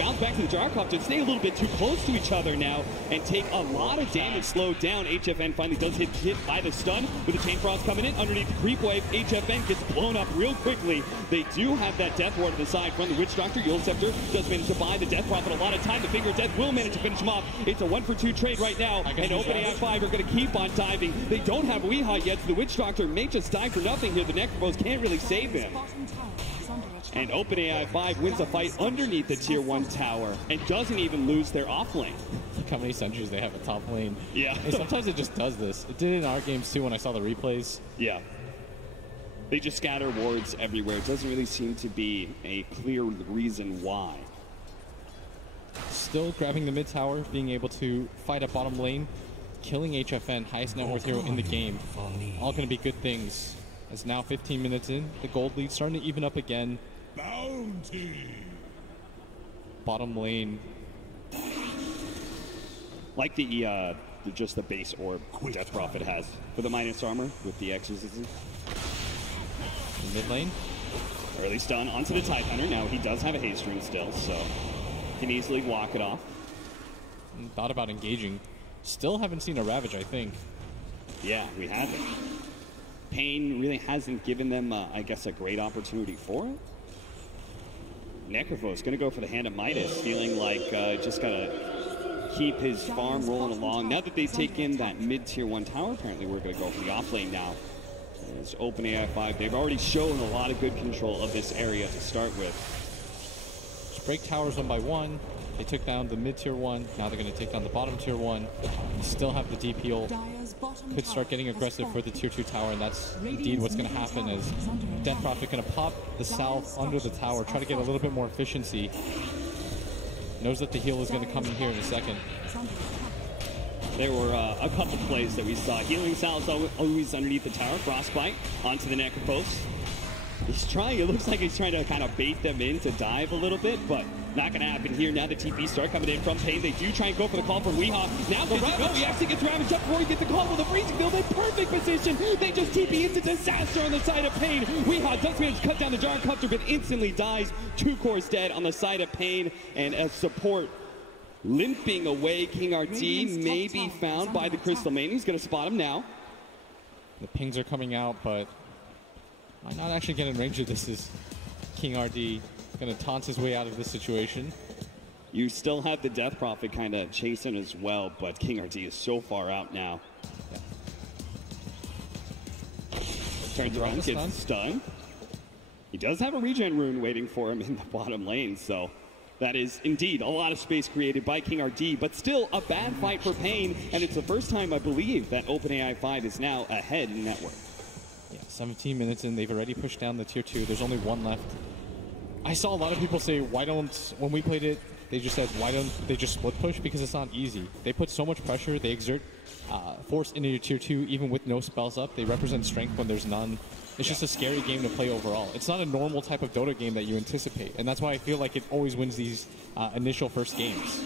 bounce back to the gyrocopter, stay a little bit too close to each other now, and take a lot of damage slowed down. HFN finally does hit by the stun with the Chain Frost coming in underneath the creep wave. HFN gets blown up real quickly. They do have that Death Ward to the side from the Witch Doctor. Yule Scepter does manage to buy the Death Prophet a lot of time. The Finger of Death will manage to finish him off. It's a 1-for-2 trade right now, and OpenAI 5 are going to keep on diving. They don't have Weehaw yet, so the Witch Doctor may just die for nothing here. The Necropose can't really save him. And OpenAI 5 wins a fight underneath the Tier 1 tower and doesn't even lose their off lane. Look how many sentries they have at top lane. Yeah. And sometimes it just does this. It did it in our games too when I saw the replays. Yeah. They just scatter wards everywhere. It doesn't really seem to be a clear reason why. Still grabbing the mid tower, being able to fight at bottom lane, killing HFN, highest net worth hero in the game. All going to be good things. As now 15 minutes in, the gold lead starting to even up again. Bounty. Bottom lane. Like just the base orb Death Prophet has for the minus armor with the exorcism. Mid lane. Early stun onto the Tide Hunter. Now he does have a haste ring still, so can easily walk it off. Thought about engaging. Still haven't seen a Ravage, I think. Yeah, we haven't. Pain really hasn't given them, I guess, a great opportunity for it. Necrophos going to go for the Hand of Midas, feeling like just got to keep his farm rolling along. Now that they've taken that mid-tier 1 tower, apparently we're going to go for the off lane now. It's OpenAI 5. They've already shown a lot of good control of this area to start with. Just break towers one by one. They took down the mid-tier 1. Now they're going to take down the bottom tier 1. They still have the deep heal. Could start getting aggressive for the tier 2 tower, and that's indeed what's going to happen as Death Prophet going to pop the south under the tower, try to get a little bit more efficiency. Knows that the heal is going to come in here in a second. There were a couple plays that we saw. Healing Sal's always underneath the tower. Frostbite onto the Necropose. He's trying, it looks like he's trying to kind of bait them in to dive a little bit, but not going to happen here. Now the TP start coming in from Pain. They do try and go for the call from Weehaw. Now the Ravage, he actually gets ravaged up before he gets the call with a freezing field in perfect position. They just TP into disaster on the side of Pain. Weehaw does manage to cut down the Gyrocopter, but instantly dies. 2 cores dead on the side of Pain, and as support limping away. King RT may be found by the Crystal Main. He's going to spot him now. The pings are coming out, but I'm not actually getting range of this. Is King RD going to taunt his way out of this situation? You still have the Death Prophet kind of chasing as well, but King RD is so far out now. Yeah. Turns around, gets stunned. He does have a regen rune waiting for him in the bottom lane, so that is indeed a lot of space created by King RD, but still a bad fight for Pain, and it's the first time I believe that OpenAI 5 is now ahead in network. Yeah, 17 minutes in, they've already pushed down the tier 2. There's only 1 left. I saw a lot of people say, why don't, when we played it, they just said, why don't they just split push? Because it's not easy. They put so much pressure, they exert force into your tier 2, even with no spells up. They represent strength when there's none. It's just a scary game to play overall. It's not a normal type of Dota game that you anticipate, and that's why I feel like it always wins these initial first games.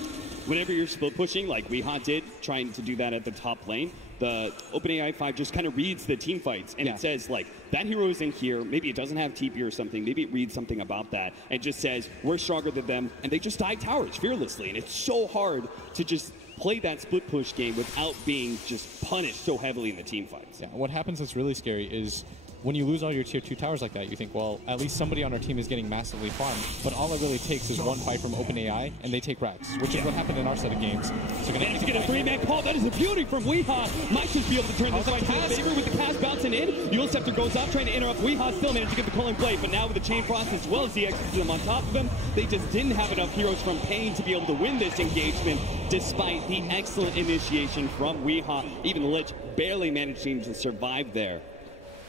Whenever you're split pushing, like Weehaw did, trying to do that at the top lane, the OpenAI 5 just kind of reads the team fights, and it says, like, that hero is in here, maybe it doesn't have TP or something, maybe it reads something about that, and just says, we're stronger than them, and they just dive towers fearlessly, and it's so hard to just play that split push game without being just punished so heavily in the team fights. Yeah, what happens that's really scary is when you lose all your tier 2 towers like that, you think, well, at least somebody on our team is getting massively farmed. But all it really takes is 1 fight from OpenAI, and they take rats, which is what happened in our set of games. So managed to get a 3-man call. That is a beauty from Weehaw. Might just be able to turn this fight to his favor with the cast bouncing in. Yule Scepter goes up, trying to interrupt. Weehaw still managed to get the call in play, but now with the Chain Frost as well as the exorcism on top of them, they just didn't have enough heroes from Pain to be able to win this engagement, despite the excellent initiation from Weehaw. Even the Lich barely managing to survive there.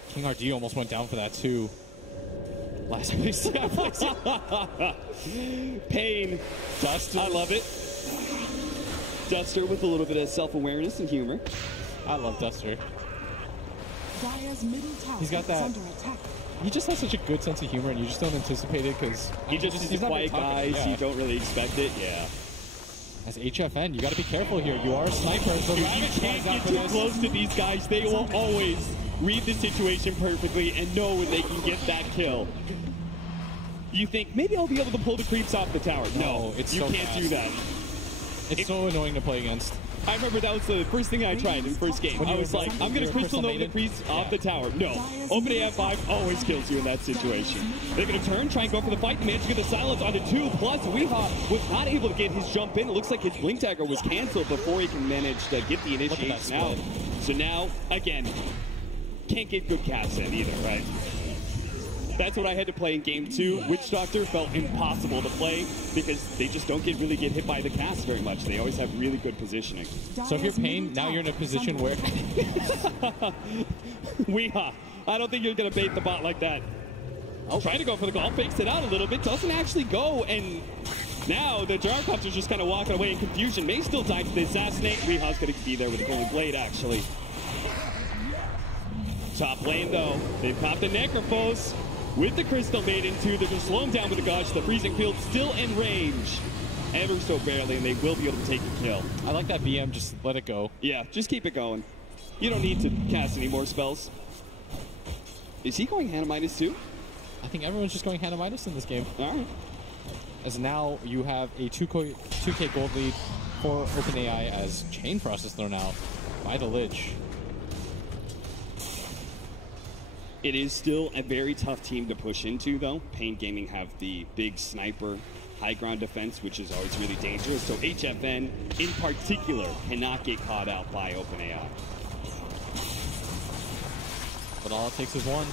King RD almost went down for that too. Last place. Pain. Duster. I love it. Duster with a little bit of self-awareness and humor. I love Duster. He's got that. He just has such a good sense of humor, and you just don't anticipate it because he's a quiet guy, so you don't really expect it. Yeah. As HFN, you got to be careful here. You are a sniper. So you can't get too close to these guys. They will always read the situation perfectly and know when they can get that kill. you think, maybe I'll be able to pull the creeps off the tower. No, it's you so can't fast. do that. It's so annoying to play against. I remember that was the first thing I tried in first game. I was like, I'm going to Crystal Nova the creeps off the tower. No. OpenAI 5 always kills you in that situation. They're going to turn, try and go for the fight, manage to get the silence on the 2. Plus, Weehaw was not able to get his jump in. It looks like his Blink Dagger was canceled before he can manage to get the initiation out. So now, again, can't get good casts in either, right? That's what I had to play in game 2. Witch Doctor felt impossible to play because they just don't really get hit by the cast very much. They always have really good positioning. So if you're Pain, now you're in a position where... Weehaw, I don't think you're going to bait the bot like that. I'll try to go for the call, fakes it out a little bit, doesn't actually go, and now the Gyrocopter's just kind of walking away in confusion. May still die to the assassinate. Weehaw's going to be there with a golden blade, actually. Top lane, though. They've caught the Necrophos. With the Crystal Maiden, too, they're going to slow him down with the Gauge. The Freezing Field still in range. Ever so barely, and they will be able to take the kill. I like that BM, just let it go. Yeah, just keep it going. You don't need to cast any more spells. Is he going Hannah minus 2? I think everyone's just going Hannah minus in this game. All right. As now you have a 2K gold lead for OpenAI as Chain Frost is thrown out by the Lich. It is still a very tough team to push into, though. Pain Gaming have the big sniper high ground defense, which is always really dangerous. So HFN, in particular, cannot get caught out by OpenAI. But all it takes is one.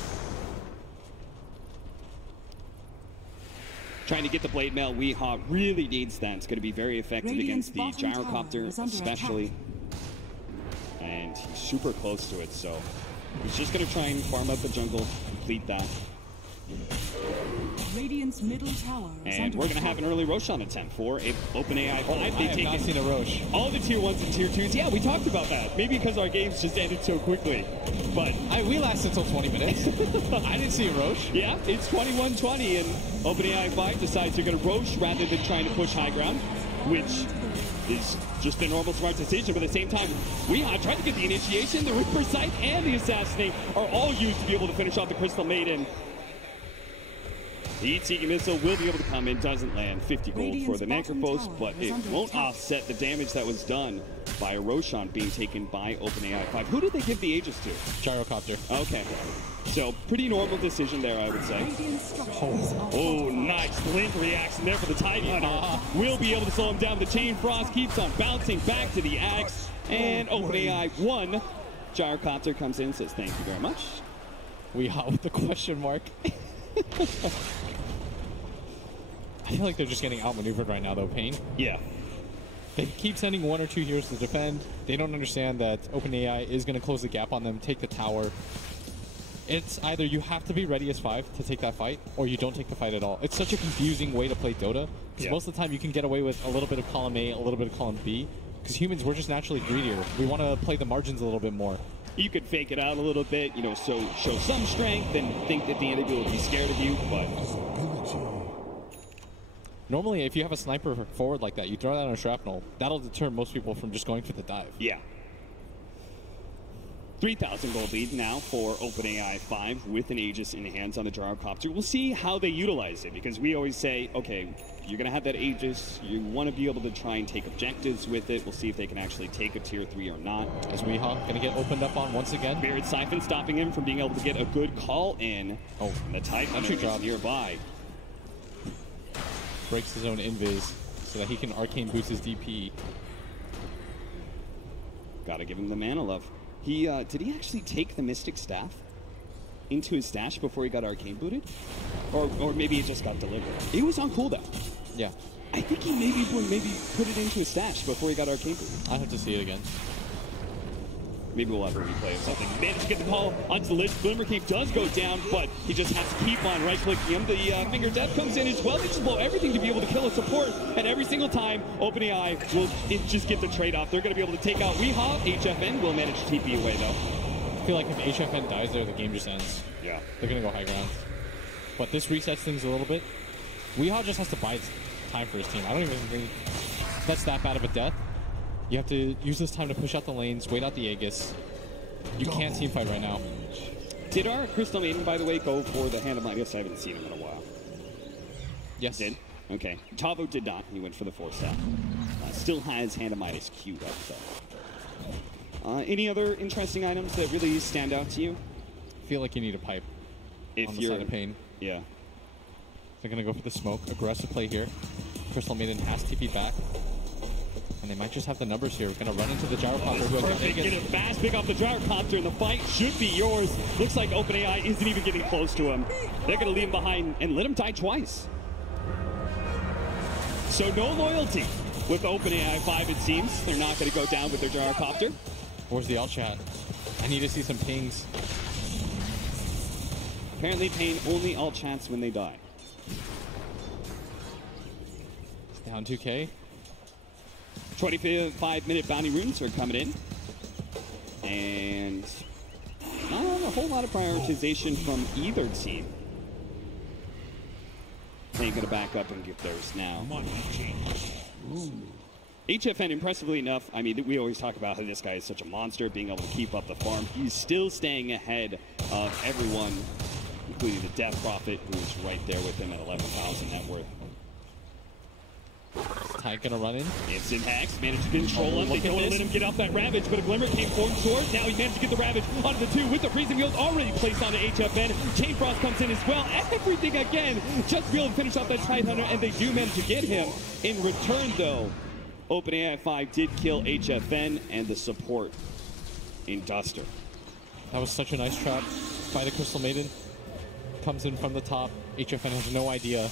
Trying to get the Blade Mail, Weehaw really needs that. It's going to be very effective against the Gyrocopter, especially. And he's super close to it, so he's just going to try and farm up the jungle, complete that. Radiant's middle tower is And we're going to have an early Roshan attempt for OpenAI 5. I have not seen a Rosh. All the tier 1s and tier 2s. Yeah, we talked about that. Maybe because our games just ended so quickly. But we lasted until 20 minutes. I didn't see a Rosh. Yeah, it's 21-20, and OpenAI 5 decides they're going to Rosh rather than trying to push high ground, which is just a normal smart decision. But at the same time, Weehaw tried to get the initiation. The Reaper Sight and the Assassinate are all used to be able to finish off the Crystal Maiden. The Heat-Seeking Missile will be able to come in, doesn't land. 50 gold for the Necrophos, but it won't offset the damage that was done by a Roshan being taken by OpenAI 5. Who did they give the Aegis to? Gyrocopter. Okay. So, pretty normal decision there, I would say. Oh, nice. Link reaction there for the Tide Hunter. Will be able to slow him down. The Chain Frost keeps on bouncing back to the Axe. And OpenAI 1. Gyrocopter comes in and says, thank you very much. Weehaw with the question mark. I feel like they're just getting outmaneuvered right now, though, Pain. Yeah. They keep sending 1 or 2 heroes to defend. They don't understand that OpenAI is going to close the gap on them, take the tower. It's either you have to be ready as 5 to take that fight, or you don't take the fight at all. It's such a confusing way to play Dota, because most of the time you can get away with a little bit of column A, a little bit of column B, because humans, we're just naturally greedier. We want to play the margins a little bit more. You could fake it out a little bit, you know, so show some strength and think that the enemy will be scared of you, but... Normally, if you have a sniper forward like that, you throw that on a shrapnel. That'll deter most people from just going for the dive. Yeah. 3,000 gold lead now for OpenAI 5 with an Aegis in hands on the Gyrocopter. We'll see how they utilize it, because we always say, okay, you're going to have that Aegis. You want to be able to try and take objectives with it. We'll see if they can actually take a tier 3 or not. Is Weehaw going to get opened up on once again? Spirit Siphon stopping him from being able to get a good call in. Oh, and the Tide Hunter is nearby. Breaks his own invis so that he can arcane boost his DP. Gotta give him the mana love. He did he actually take the Mystic Staff into his stash before he got arcane booted? Or maybe it just got delivered. It was on cooldown. Yeah. I think he maybe put it into his stash before he got arcane booted. I'll have to see it again. Maybe we'll have a replay of something. Managed to get the call onto the list. Glimmer King does go down, but he just has to keep on right-clicking him. The Finger Death comes in as well. They just blow everything to be able to kill a support, and every single time, OpenAI will just get the trade-off. They're going to be able to take out Weehaw. HFN will manage to TP away, though. I feel like if HFN dies there, the game just ends. Yeah. They're going to go high ground. But this resets things a little bit. Weehaw just has to buy time for his team. I don't even think that's that bad of a death. You have to use this time to push out the lanes, wait out the Aegis. You can't team fight right now. Did our Crystal Maiden, by the way, go for the Hand of Midas? I haven't seen him in a while. Yes. Did? Okay. Tavo did not. He went for the 4-staff. Still has Hand of Midas queued up, though. Any other interesting items that really stand out to you? I feel like you need a pipe on the side of Pain. Yeah. They're going to go for the smoke. Aggressive play here. Crystal Maiden has TP back. And they might just have the numbers here. We're going to run into the Gyrocopter. Perfect. Get it fast. Pick off the Gyrocopter, and the fight should be yours. Looks like OpenAI isn't even getting close to him. They're going to leave him behind and let him die twice. So no loyalty with OpenAI 5, it seems. They're not going to go down with their Gyrocopter. Where's the alt chat? I need to see some pings. Apparently Pain only alt chats when they die. It's down 2K. 25-minute bounty runes are coming in. And not a whole lot of prioritization from either team. Pain going to back up and get theirs now. HFN, impressively enough, I mean, we always talk about how this guy is such a monster, being able to keep up the farm. He's still staying ahead of everyone, including the Death Prophet, who is right there with him at 11,000 net worth. Tide gonna run in. Instant hacks, managed to control him. They don't let him get out that Ravage, but a Glimmer came forward short. Now he managed to get the Ravage onto the 2 with the freezing field already placed onto HFN. Chain Frost comes in as well. Everything again, just to be able to finish off that Tide Hunter, and they do manage to get him. In return, though, OpenAI 5 did kill HFN and the support in Duster. That was such a nice trap by the Crystal Maiden. Comes in from the top. HFN has no idea,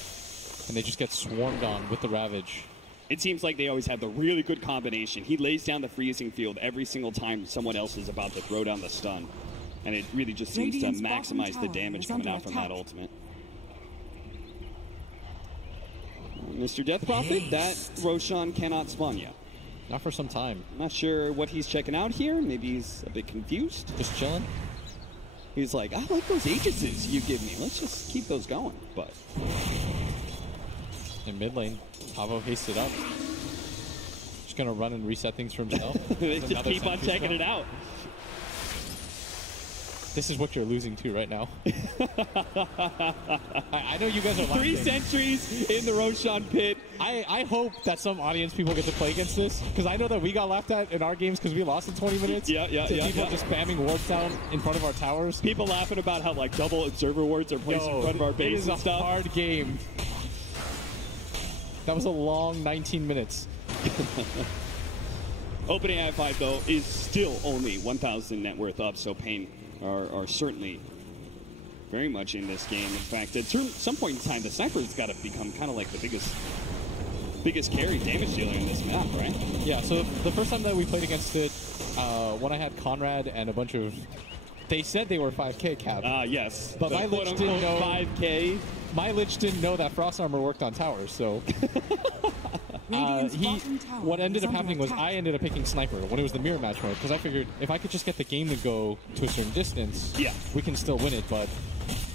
and they just get swarmed on with the Ravage. It seems like they always have the really good combination. He lays down the freezing field every single time someone else is about to throw down the stun. And it really just seems to maximize the damage coming out from that ultimate. Mr. Death Prophet, that Roshan cannot spawn yet. Not for some time. Not sure what he's checking out here. Maybe he's a bit confused. Just chilling. He's like, I like those Aegises you give me. Let's just keep those going. But in mid lane, Tavo hasted up. Just gonna run and reset things for himself. They just keep on checking it out. This is what you're losing to right now. I know you guys are laughing. 3 sentries in the Roshan pit. I hope that some audience people get to play against this, because I know that we got laughed at in our games because we lost in 20 minutes. Yeah. People just spamming wards down in front of our towers. People laughing about how like double observer wards are placed in front of our base and stuff. It is a hard game. That was a long 19 minutes. OpenAI 5, though, is still only 1,000 net worth up, so Pain are certainly very much in this game. In fact, at some point in time, the Sniper's got to become kind of like the biggest carry damage dealer in this map, right? Yeah, so the first time that we played against it, when I had Conrad and a bunch of... They said they were 5K cap. Yes. But my Lich didn't know... 5K. My Lich didn't know that Frost Armor worked on towers, so... What ended up happening was I ended up picking Sniper when it was the mirror match mode, because I figured if I could just get the game to go to a certain distance, we can still win it. But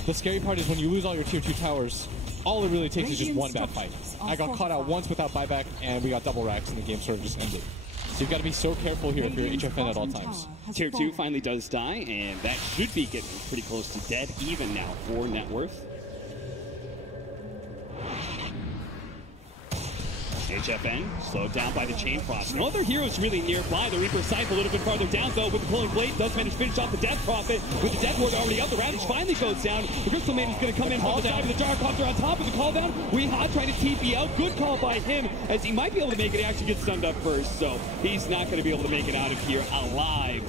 the scary part is when you lose all your tier 2 towers, all it really takes is just one bad fight. I got caught out once without buyback, and we got double racks, and the game sort of just ended. So you've got to be so careful here if you're HFN at all times. Tier 2 finally does die, and that should be getting pretty close to dead even now for net worth. HFN slowed down by the Chain Frost. No other heroes really nearby. The Reaper Scythe a little bit farther down, though, with the Pulling Blade. Does manage to finish off the Death Prophet. With the Death Ward already up, the Ravage finally goes down. The Crystal Maiden's going to come in from the side with the Gyrocopter on top of the call down. Weehaw trying to TP out. Good call by him, as he might be able to make it. He actually gets stunned up first, so he's not going to be able to make it out of here alive.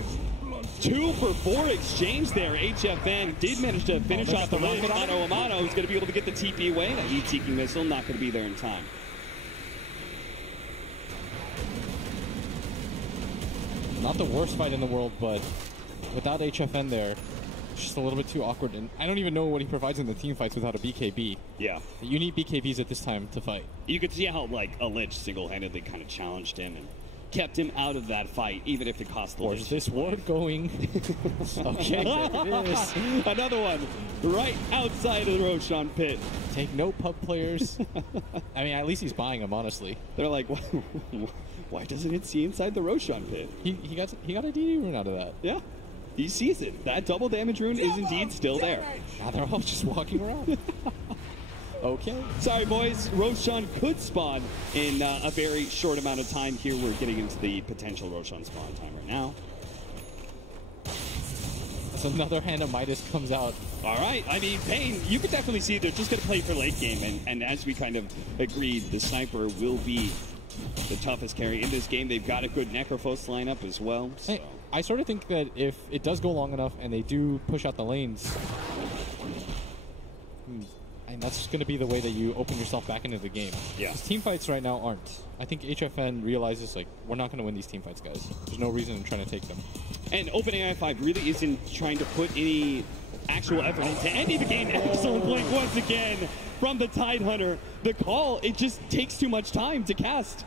2 for 4 exchange there. HFN did manage to finish off the rocket. Amano who's going to be able to get the TP away. That heat-seeking missile not going to be there in time. Not the worst fight in the world, but without HFN there, it's just a little bit too awkward. And I don't even know what he provides in the team fights without a BKB. Yeah. You need BKBs at this time to fight. You could see how, like, a Lich single-handedly kind of challenged him and kept him out of that fight, even if it cost the Lich. Where's this ward going? Okay, there it is. Another one right outside of the Roshan pit. Take no pub players. I mean, at least he's buying them, honestly. They're like, why doesn't it see inside the Roshan pit? He got a DD rune out of that. Yeah. He sees it. That double damage rune is indeed still there. Now they're all just walking around. Okay. Sorry, boys. Roshan could spawn in a very short amount of time here. We're getting into the potential Roshan spawn time right now. So another hand of Midas comes out. All right. I mean, Payne, you could definitely see they're just going to play for late game. And as we kind of agreed, the sniper will be the toughest carry in this game. They've got a good Necrophos lineup as well. So. I sort of think that if it does go long enough and they do push out the lanes, and that's going to be the way that you open yourself back into the game. Yeah. Because team fights right now aren't. I think HFN realizes, like, we're not going to win these team fights, guys. There's no reason in trying to take them. And OpenAI 5 really isn't trying to put any actual effort into ending the game. Excellent blink once again from the Tidehunter. The call, it just takes too much time to cast.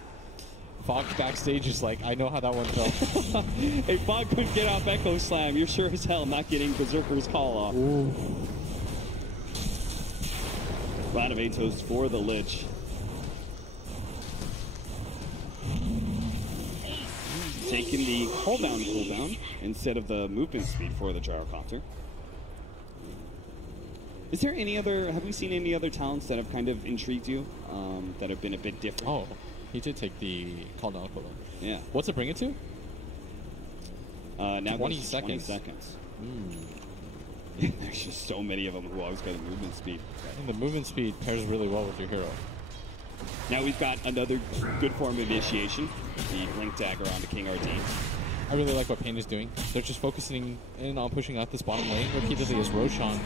Fog backstage is like, I know how that one felt. If Fog couldn't get off Echo Slam, you're sure as hell not getting Berserker's call off. Ooh. Round of Atos for the Lich. Taking the cooldown instead of the movement speed for the Gyrocopter. Is there any other, have we seen any other talents that have kind of intrigued you, that have been a bit different? Oh, he did take the cooldown cooldown. Yeah. What's it bring it to? Now 20 seconds. 20 seconds. There's just so many of them who always got the movement speed. And the movement speed pairs really well with your hero. Now we've got another good form of initiation, the Blink Dagger onto King RD. I really like what Payne is doing. They're just focusing in on pushing out this bottom lane repeatedly as Roshan.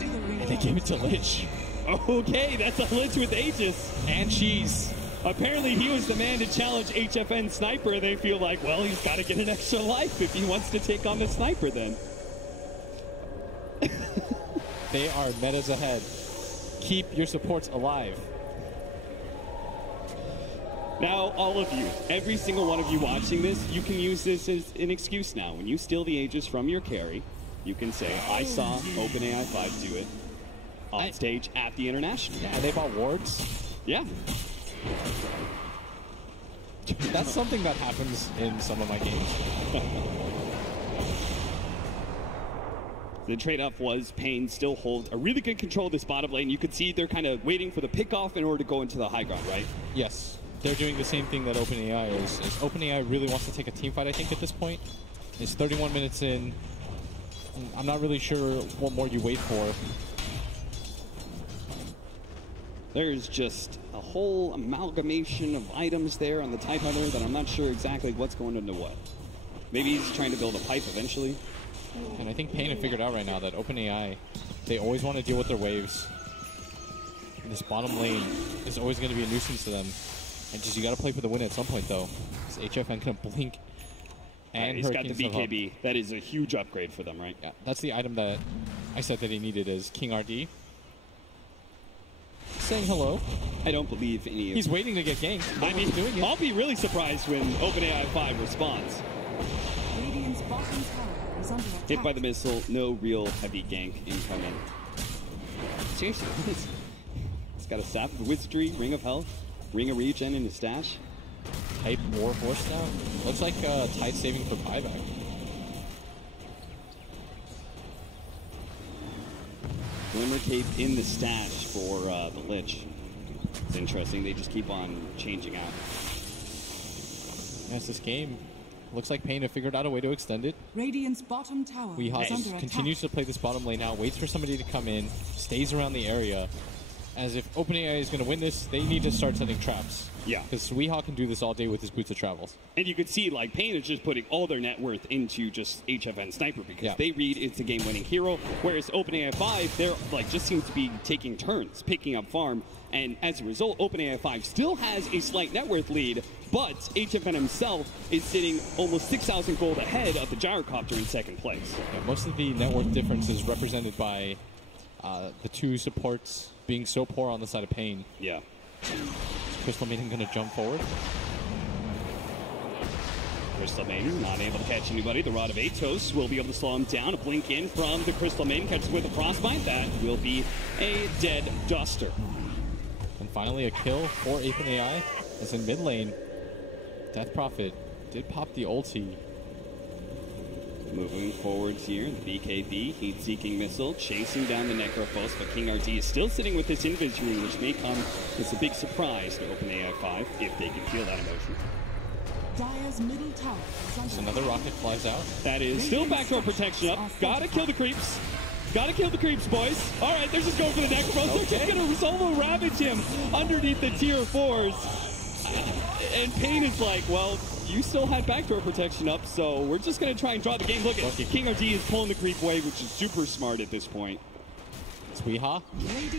And they gave it to Lich. Okay, that's a Lich with Aegis. And Cheese. Apparently he was the man to challenge HFN Sniper. They feel like, well, he's got to get an extra life if he wants to take on the Sniper then. They are metas ahead. Keep your supports alive. Now, all of you, every single one of you watching this, you can use this as an excuse now. When you steal the Aegis from your carry, you can say, I saw OpenAI 5 do it on stage at the International. Yeah, and they bought wards. Yeah. That's something that happens in some of my games. The trade-off was Payne still holds a really good control of this bottom lane. You could see they're kind of waiting for the pick-off in order to go into the high ground, right? Yes. They're doing the same thing that OpenAI is. OpenAI really wants to take a team fight, I think, at this point. It's 31 minutes in. I'm not really sure what more you wait for. There's just a whole amalgamation of items there on the Tidehunter that I'm not sure exactly what's going into what. Maybe he's trying to build a pipe eventually. And I think Payne have figured out right now that OpenAI, they always want to deal with their waves. And this bottom lane is always going to be a nuisance to them. And just, you got to play for the win at some point, though. This HFN can blink. And he's got the Hurricanes of BKB. That is a huge upgrade for them, right? Yeah, that's the item that I said that he needed is King RD. Saying hello. I don't believe any of He's waiting to get ganked. I mean, doing it. I'll be really surprised when OpenAI 5 responds. Radiant's bottom tower is under attack. Hit by the missile, no real heavy gank incoming. Seriously, he's got a Sap of Wizardry, Ring of Health, Ring of Regen in his stash. Type War Horse now. Looks like Tide saving for buyback. Glimmer Cape in the stash for the Lich. It's interesting, they just keep on changing out. Yes, this game looks like Payne have figured out a way to extend it. Radiant's bottom tower is Weehawk under continues attack. to play this bottom lane now, waits for somebody to come in, stays around the area. As if OpenAI is going to win this, they need to start setting traps. Yeah. Because Weehawk can do this all day with his Boots of Travels. And you could see, like, Payne is just putting all their net worth into just HFN Sniper because they read it's a game-winning hero, whereas OpenAI 5, they're, like, just seems to be taking turns, picking up farm, and as a result, OpenAI 5 still has a slight net worth lead, but HFN himself is sitting almost 6,000 gold ahead of the Gyrocopter in second place. Yeah, most of the net worth difference is represented by the two supports being so poor on the side of Payne. Yeah. Is Crystal Maiden going to jump forward? Crystal Maiden not able to catch anybody. The Rod of Atos will be able to slow him down. A blink in from the Crystal Maiden, catches with a Frostbite. That will be a dead duster. And finally a kill for OpenAI as in mid lane. Death Prophet did pop the ulti. Moving forwards here, the BKB, heat-seeking missile, chasing down the Necrophos, but King RD is still sitting with this Invis Rune, which may come as a big surprise to OpenAI 5 if they can feel that emotion. Dire's middle tower is under So another rocket flies out. That is still backdoor protection up. Gotta kill the creeps. Gotta kill the creeps, boys. All right, they're just going for the Necrophos. Okay. They're just gonna solo ravage him underneath the tier 4s. And Pain is like, well, you still had backdoor protection up, so we're just going to try and draw the game. Look at King RD is pulling the creep wave, which is super smart at this point. Weehaw.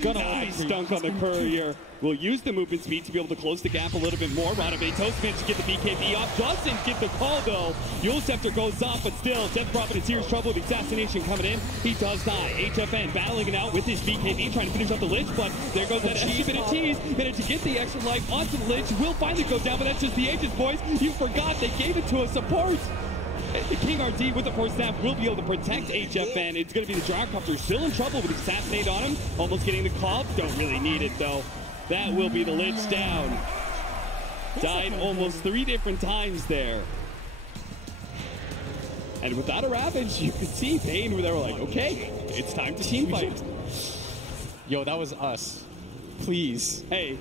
Gonna nice dunk on the courier. Will use the movement speed to be able to close the gap a little bit more. Ranabetos managed to get the BKB off. Doesn't get the call though. Yule Scepter goes off, but still, Death Prophet in serious trouble with assassination coming in. He does die. HFN battling it out with his BKB, trying to finish up the Lich, but there goes that extra bit of cheese. Managed to get the extra life onto the Lich. Will finally go down, but that's just the Aegis, boys. You forgot they gave it to a support. King RD with the force snap will be able to protect HFN. It's going to be the Gyrocopter still in trouble with Assassinate on him. Almost getting the call. Don't really need it though. That will be the Lich down. Died almost 3 different times there. And without a Ravage, you could see Pain where they were like, okay, it's time to team fight. Yo, that was us. Please. Hey,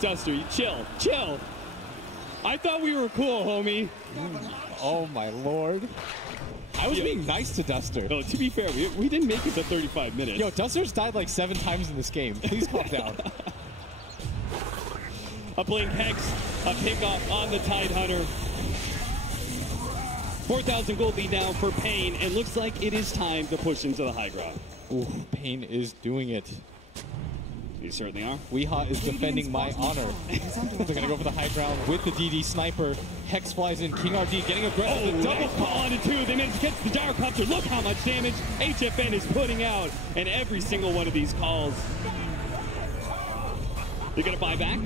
Duster, you chill. I thought we were cool, homie. Oh my lord. I was being nice to Duster. No, to be fair, we didn't make it to 35 minutes. Yo, Duster's died like 7 times in this game. Please calm down. A Blink Hex, a pickoff on the Tidehunter. 4,000 gold lead now for Pain, and looks like it is time to push into the high ground. Ooh, Pain is doing it. You certainly are. Weehaw is defending my honor. They're going to go for the high ground with the DD sniper. Hex flies in. King RD getting aggressive. Oh, the double call onto 2. They managed to catch the Gyrocopter. Look how much damage HFN is putting out. And every single one of these calls. They're going to buy back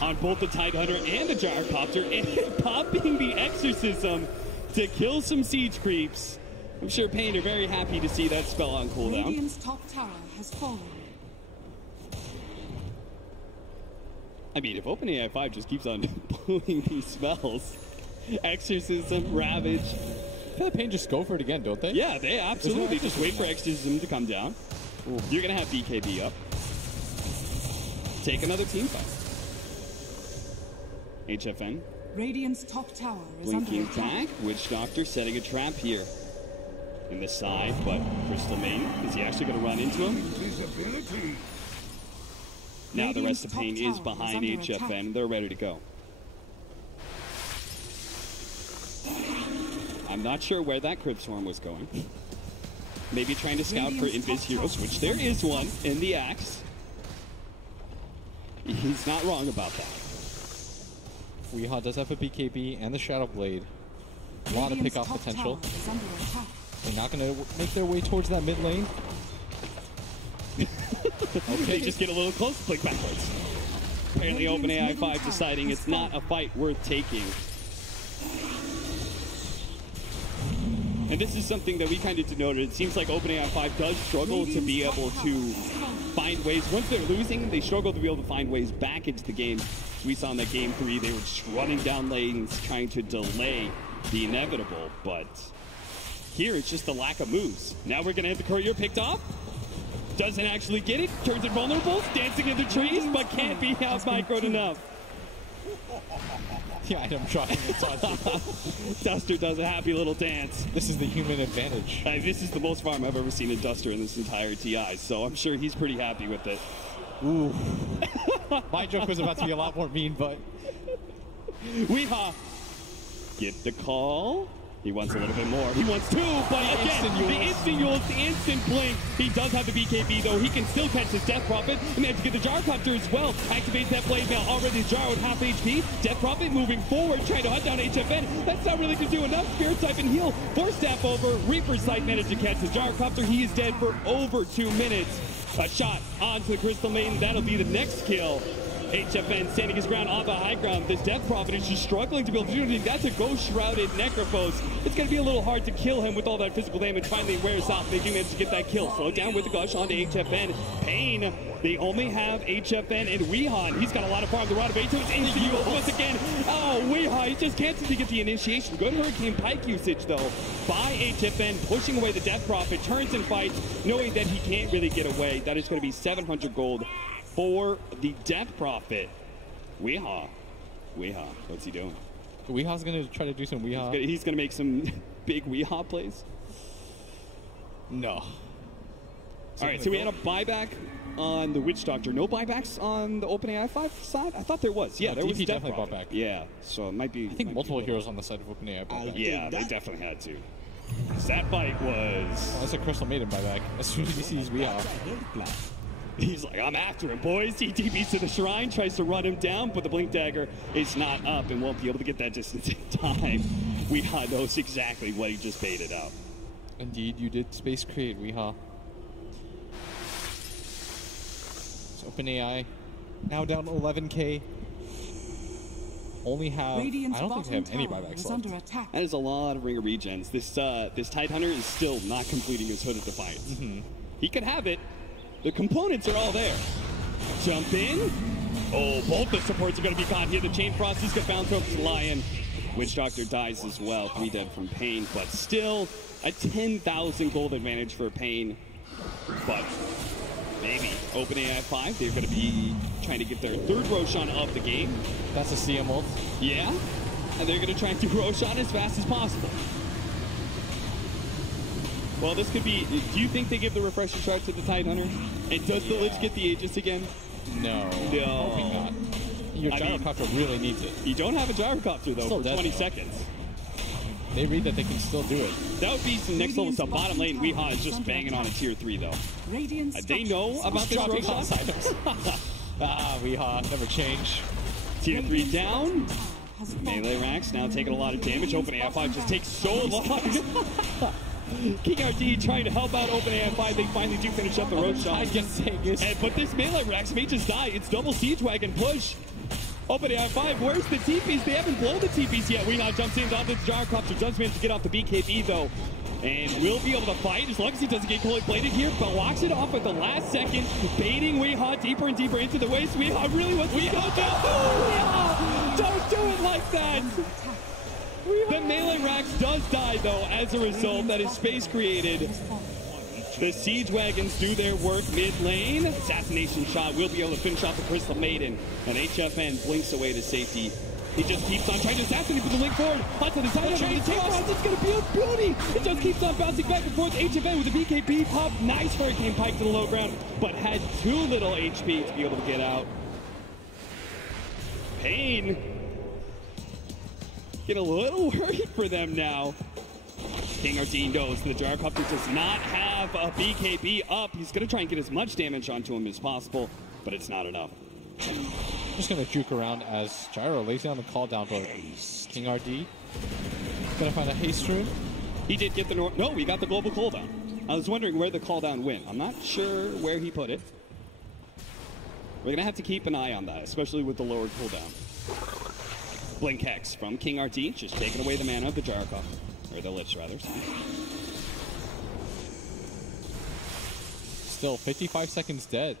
on both the Tidehunter and the Gyrocopter. And popping the Exorcism to kill some siege creeps. I'm sure Pain are very happy to see that spell on cooldown. Radiant's top tower has fallen. I mean, if OpenAI 5 just keeps on pulling these spells, Exorcism, Ravage. Pain just go for it again, don't they? Yeah, they absolutely just wait for Exorcism to come down. Ooh. You're going to have BKB up. Take another team fight. HFN. Radiant's top tower is Blinking under attack. back. Witch Doctor setting a trap here. In the side, but Crystal Main, is he actually going to run into him? Now the rest of Pain is behind HFN. They're ready to go. I'm not sure where that Crypt Swarm was going. Maybe trying to scout for Invis Heroes, which there is one in the Axe. He's not wrong about that. Weehaw does have a BKB and the Shadow Blade. A lot of pick-off potential. They're not going to make their way towards that mid lane. Okay, just get a little close, click backwards. Apparently OpenAI 5 deciding it's not a fight worth taking. And this is something that we kind of denoted. It seems like OpenAI 5 does struggle to be able to find ways. Once they're losing, they struggle to be able to find ways back into the game. We saw in that game 3, they were just running down lanes, trying to delay the inevitable. But here, it's just the lack of moves. Now we're going to have the courier picked off. Doesn't actually get it, turns it vulnerable, dancing in the trees, but can't be out microed enough. Yeah, I'm trying. Duster does a happy little dance. This is the human advantage. This is the most farm I've ever seen in Duster in this entire TI, so I'm sure he's pretty happy with it. Ooh. My joke was about to be a lot more mean, but... Weehaw! Get the call. He wants a little bit more. He wants 2, but again, the instant Yules, the instant blink. He does have the BKB, though. He can still catch his Death Prophet. And then to get the Gyrocopter as well. Activates that blade now. Already the Jar with half HP. Death Prophet moving forward, trying to hunt down HFN. That's not really going to do enough. Spirit Siphon heal. Force Staff over. Reaper Sight managed to catch the Gyrocopter. He is dead for over 2 minutes. A shot onto the Crystal Maiden. That'll be the next kill. HFN standing his ground on the high ground. This Death Prophet is just struggling to be able to do anything. That's a Ghost-Shrouded Necrophos. It's going to be a little hard to kill him with all that physical damage. Finally wears off. They do manage to get that kill. Slow down with the Gush onto HFN. Pain. They only have HFN and Weehaw. He's got a lot of farm. The Rod of Atos into you once again. Oh, Weehaw he just can't seem to get the initiation. Good Hurricane Pike usage, though, by HFN, pushing away the Death Prophet, turns and fights, knowing that he can't really get away. That is going to be 700 gold for the Death Prophet. Weehaw. What's he doing? Weehaw's going to try to do some Weehaw. He's going to make some big Weehaw plays. No. All right, so we had a buyback on the Witch Doctor. No buybacks on the OpenAI 5 side? I thought there was. Yeah, there was definitely bought back. Yeah, so it might be... I think multiple heroes on the side of OpenAI bought back. Yeah, they definitely had to. That fight was... Well, that's a Crystal Maiden buyback. As soon as he sees Weehaw. He's like, I'm after him, boys. He TPs to the shrine, tries to run him down, but the Blink Dagger is not up and won't be able to get that distance in time. Weehaw knows exactly what he just baited out. Indeed, you did space create, Weehaw. OpenAI now down 11k. Only have Radiant's I don't think they have any buybacks left. under attack. That is a lot of Ring of Regens. This Tidehunter is still not completing his Hood of Defiance. He could have it. The components are all there. Jump in. Oh, both the supports are going to be caught here. The Chain Frost is going to bounce over to Lion. Witch Doctor dies as well. 3 dead from Pain, but still a 10,000 gold advantage for Pain. But maybe OpenAI 5, they're going to be trying to get their 3rd Roshan of the game. That's a CM ult. Yeah, and they're going to try and do Roshan as fast as possible. Well, this could be... Do you think they give the refresher shard to the Tidehunter? And does the Lich get the Aegis again? No. Hoping not. Your Gyrocopter really needs it. You don't have a Gyrocopter, though, Still for dead, 20 though. seconds. They read that they can still do it. That would be some next level stuff. Bottom lane, Weehaw is just banging on a tier 3, though. They know about this Dropping Roshan? boss items. Weehaw, never change. Tier 3 down. Melee Racks now taking a lot of damage. OpenAI 5 just takes so long. King RD trying to help out OpenAI 5. They finally do finish up the Roshan. But this Melee Racks may just die. It's double Siege Wagon push. OpenAI 5, where's the TPs? They haven't blown the TPs yet. Weehaw jumps in onto the Gyrocopter. Does manage to get off the BKB, though. And will be able to fight as long as he doesn't get cold bladed here, but walks it off at the last second, baiting Weehaw deeper and deeper into the waist. Weehaw really wants to go down. Oh, Weehaw! Don't do it like that! The Melee Rax does die, though, as a result. That is space created. The Siege Wagons do their work mid lane. Assassination shot will be able to finish off the Crystal Maiden. And HFN blinks away to safety. He just keeps on trying to assassinate with the link forward. Onto the side of the Chain Frost. It's going to be a beauty. It just keeps on bouncing back and forth. HFN with the BKB pop. Nice Hurricane Pike to the low ground, but had too little HP to be able to get out. Pain. Get a little worried for them now. King RD knows the Gyrocopter does not have a BKB up. He's going to try and get as much damage onto him as possible, but it's not enough. Just going to juke around as Gyro lays down the call down for King RD. Going to find a haste rune. He did get the... No, we got the global cooldown. I was wondering where the cooldown went. I'm not sure where he put it. We're going to have to keep an eye on that, especially with the lower cooldown. Blink Hex from King RD, just taking away the mana of the Gyrocopter. Or the Lich, rather. Still 55 seconds dead.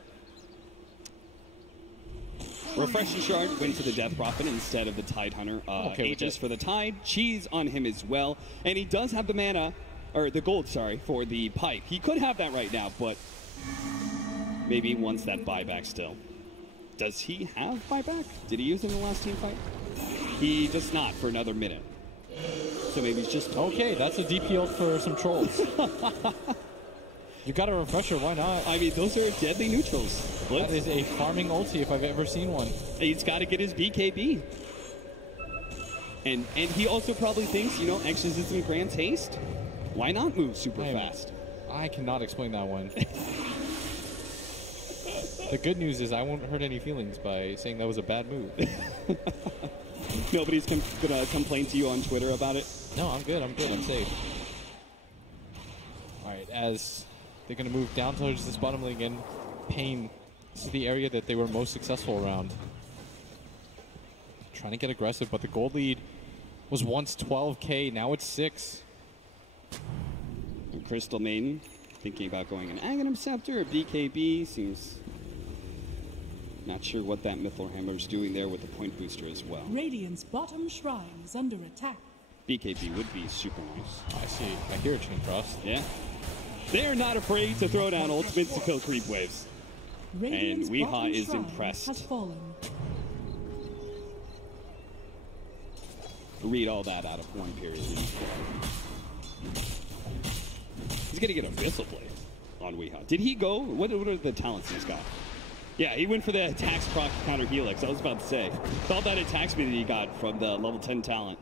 Refreshing Shard went to the Death Prophet instead of the Tidehunter. Aegis for the Tide. Cheese on him as well. And he does have the mana, or the gold, sorry, for the Pipe. He could have that right now, but maybe he wants that buyback still. Does he have buyback? Did he use it in the last team fight? He does not for another minute. So maybe he's just... Okay, that's a DP ult for some trolls. You got a refresher, why not? I mean, those are deadly neutrals. That is a farming ulti if I've ever seen one. He's got to get his BKB. And he also probably thinks, you know, Exorcism grants haste. Why not move super fast? I cannot explain that one. The good news is I won't hurt any feelings by saying that was a bad move. Nobody's gonna complain to you on Twitter about it? No, I'm good, I'm safe. Alright, as they're gonna move down towards this bottom lane again, Pain, this is the area that they were most successful around. Trying to get aggressive, but the gold lead was once 12k, now it's 6. And Crystal Maiden thinking about going an Aghanim Scepter or BKB seems Not sure what that Mithril Hammer is doing there with the point booster as well. Radiant's bottom shrine is under attack. BKB would be super nice. I see. I hear a Chain Frost. Yeah. They're not afraid to throw down ultimates to kill creep waves. Radiant's Weehaw bottom is shrine impressed. Has fallen. Read all that out of one period. He's going to get a Missile Blade on Weehaw. Did he go? What are the talents he's got? Yeah, he went for the attacks proc counter helix. I was about to say. All that attack speed that he got from the level 10 talent.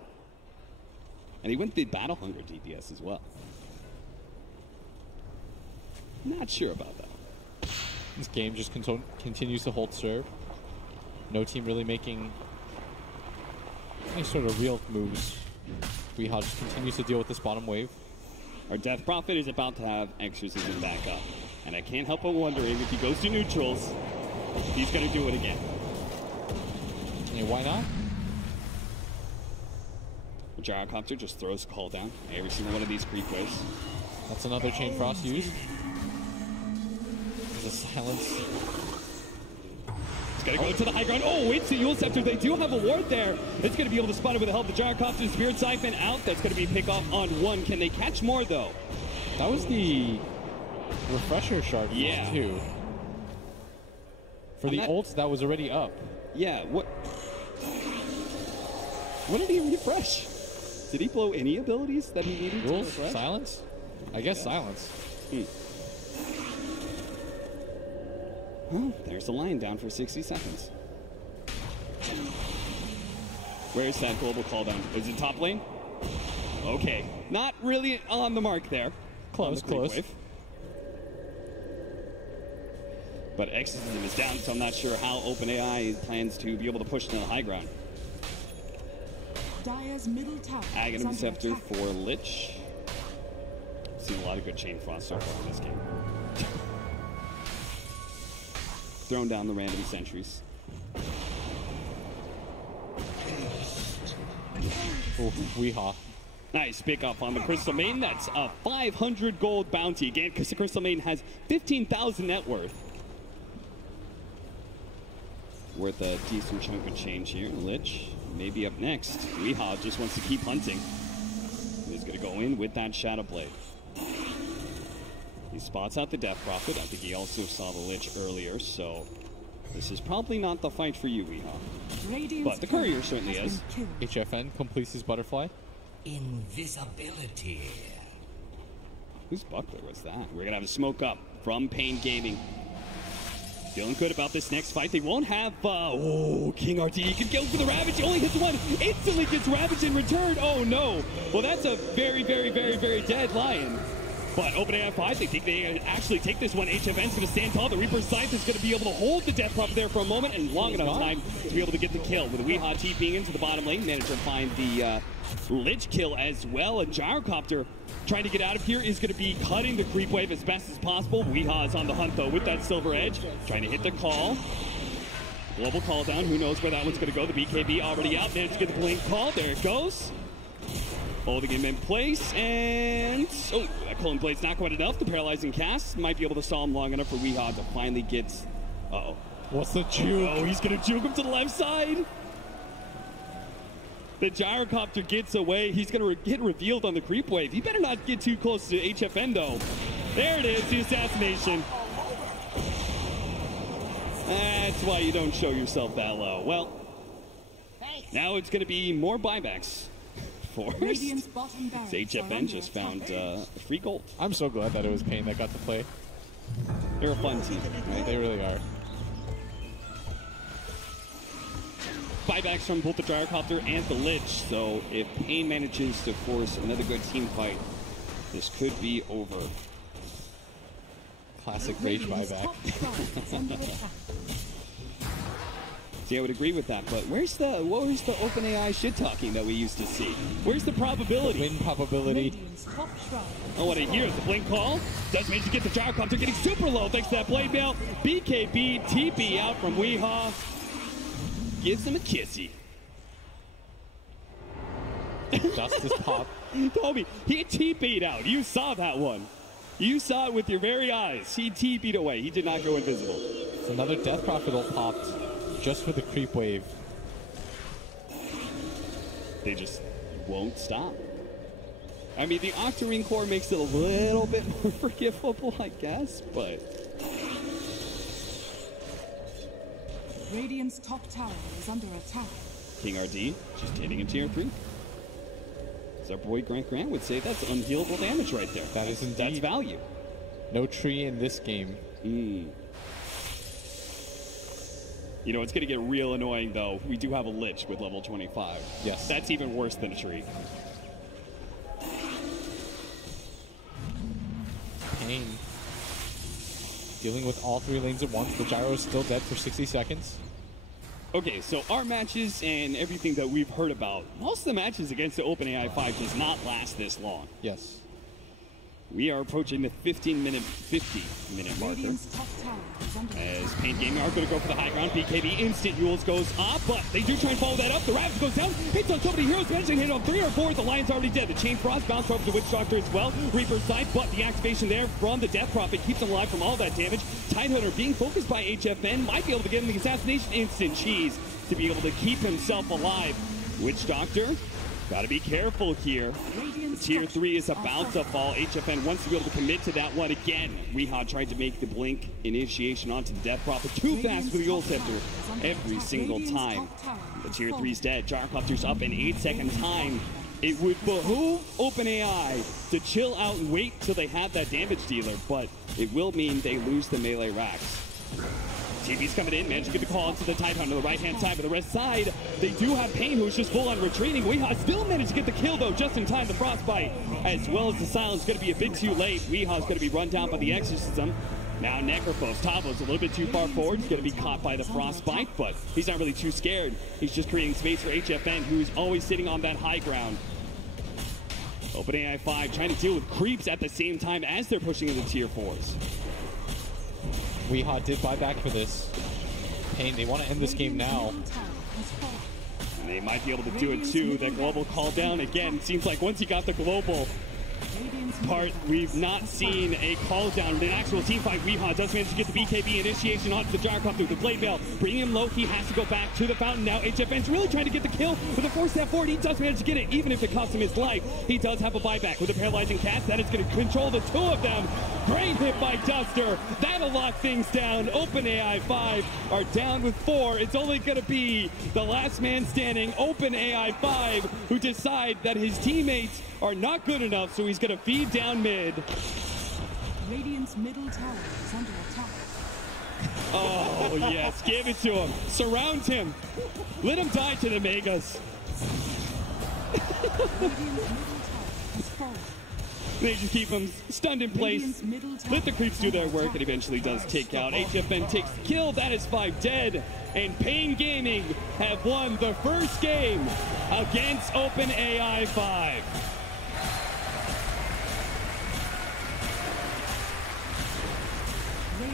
And he went the Battle Hunger DPS as well. Not sure about that. This game just continues to hold serve. No team really making any sort of real moves. Weehaw just continues to deal with this bottom wave. Our Death Prophet is about to have Exorcism back up. And I can't help but wondering if he goes to neutrals, he's going to do it again. Yeah, why not? The Gyrocopter just throws Call down every single one of these creep waves. That's another Chain Frost used. There's a silence. It's going to go to the high ground. Oh, it's the Yule Scepter. They do have a ward there. It's going to be able to spot it with the help of the Gyrocopter. Spirit Siphon out. That's going to be pick off on one. Can they catch more, though? That was the refresher shard Yeah. too. For the ult that was already up. Yeah, what did he refresh? Did he blow any abilities that he needed to Rules? refresh? Silence? I guess silence. Well, there's the line down for 60 seconds. Where's that global call down? Is it top lane? Okay. Not really on the mark there. Close, close. Wave. But Exorcism is down, so I'm not sure how OpenAI plans to be able to push to the high ground. Dire's middle tower is Aghanim under Scepter attack. for Lich. Seen a lot of good Chain Frost so far in this game. Throwing down the random sentries. Oh, Weehaw. Nice pick up on the Crystal Maiden. That's a 500 gold bounty again because the Crystal Maiden has 15,000 net worth. Worth a decent chunk of change here. Lich maybe up next. Weehaw just wants to keep hunting. He's going to go in with that Shadow Blade. He spots out the Death Prophet. I think he also saw the Lich earlier, so this is probably not the fight for you, Weehaw. Radiant's But the Courier turret certainly has is. been killed. HFN completes his butterfly. Invisibility. Whose buckler was that? We're going to have a smoke up from Pain Gaming. Feeling good about this next fight. They won't have, King RT. He can go for the Ravage. He only hits one. Instantly gets Ravage in return. Oh, no. Well, that's a very, very, very, very dead Lion. But OpenAI 5, they think they actually take this one. HFN's going to stand tall. The Reaper's Scythe is going to be able to hold the Death Pup there for a moment and long enough time to be able to get the kill. With Weehaw TPing into the bottom lane, managed to find the Lich kill as well. And Gyrocopter trying to get out of here is going to be cutting the creep wave as best as possible. Weehaw is on the hunt, though, with that Silver Edge. Trying to hit the call. Global call down. Who knows where that one's going to go. The BKB already out. Managed to get the blink call. There it goes. Holding him in place, and that Cullen Blade's not quite enough. The paralyzing cast might be able to stall him long enough for Weehaw to finally get. What's the juke? Oh, he's gonna juke him to the left side. The Gyrocopter gets away. He's gonna get revealed on the creep wave. He better not get too close to HFN though. There it is, the assassination. That's why you don't show yourself that low. Well, now it's gonna be more buybacks. Radiant's bottom barracks are HFN under just attack. found free gold. I'm so glad that it was Pain that got to play. They're a fun team, right? They really are. Buybacks from both the Gyrocopter and the Lich, so if Pain manages to force another good team fight, this could be over. Classic rage Radiant's buyback. top shrine is under attack. See, I would agree with that, but where's the OpenAI shit talking that we used to see? Where's the probability? Win probability. Radiant's top shrine. Oh, what I hear is the blink call. Does manage to get the Gyrocopter getting super low thanks to that blade mail. BKB TP out from Weehaw. Gives him a kissy. Justice pop. Toby, he TP'd out. You saw that one. You saw it with your very eyes. He TP'd away. He did not go invisible. So another Death Prophet ult popped just for the creep wave. They just won't stop. I mean, the Octarine core makes it a little bit more forgivable, I guess, but... Radiant's top tower is under attack. King RD just hitting a tier 3. As our boy Grant would say, that's unhealable damage right there. That is indeed. That's value. No tree in this game. You know, it's going to get real annoying, though. We do have a Lich with level 25. Yes. That's even worse than a tree. Pain. Dealing with all 3 lanes at once. The gyro is still dead for 60 seconds. Okay, so our matches and everything that we've heard about, most of the matches against the OpenAI 5 does not last this long. Yes. We are approaching the 50-minute marker. Radiant's top tower is under As attack. Pain Gaming are going to go for the high ground. BKB instant Yules goes up, but they do try and follow that up. The Ravage goes down, hits on so many heroes, managing to hit on 3 or 4. The Lion's already dead. The Chain Frost bounce over the Witch Doctor as well. Reaper's side, but the activation there from the Death Prophet keeps him alive from all that damage. Tidehunter being focused by HFN might be able to get him the assassination instant cheese to be able to keep himself alive. Witch Doctor, gotta be careful here. Tier 3 is about to fall. HFN wants to be able to commit to that one again. Weehaw tried to make the blink initiation onto the Death Prophet too fast for the ult shifter every single time. The Tier 3's dead. Gyrocopter's up in 8-second time. It would behoove OpenAI to chill out and wait till they have that damage dealer, but it will mean they lose the melee racks. TV's coming in, managed to get the call onto the Tidehunter on the right-hand side, but the rest side, they do have Pain, who's just full on retreating. Weehaw still managed to get the kill, though, just in time. The Frostbite, as well as the Silence, going to be a bit too late. Weehaw's going to be run down by the Exorcism. Now Necrophos, Tavo's a little bit too far forward. He's going to be caught by the Frostbite, but he's not really too scared. He's just creating space for HFN, who's always sitting on that high ground. OpenAI 5 trying to deal with creeps at the same time as they're pushing into tier 4s. Weehaw did buy back for this. Pain, they want to end this game now. And they might be able to do it too. That global call down again. Seems like once he got the global part, we've not seen a call down. In an actual team fight, Weehaw does manage to get the BKB initiation onto the Gyrocopter, the Blade Veil, bringing him low. He has to go back to the fountain now. HFN's really trying to get the kill with a 4-step forward. He does manage to get it, even if it costs him his life. He does have a buyback with a paralyzing cast. That is going to control the 2 of them. Great hit by Duster. That'll lock things down. OpenAI 5 are down with 4. It's only going to be the last man standing, OpenAI 5, who decide that his teammates are not good enough, so he's going to feed down mid. Radiant's middle tower is under attack. Oh, yes. Give it to him. Surround him. Let him die to the Megas. Radiant's middle tower has fallen. They just keep him stunned in place. Radiant's middle tower Let the creeps do their is under work and eventually does take out. HFN takes the kill. That is 5 dead. And Pain Gaming have won the first game against OpenAI 5.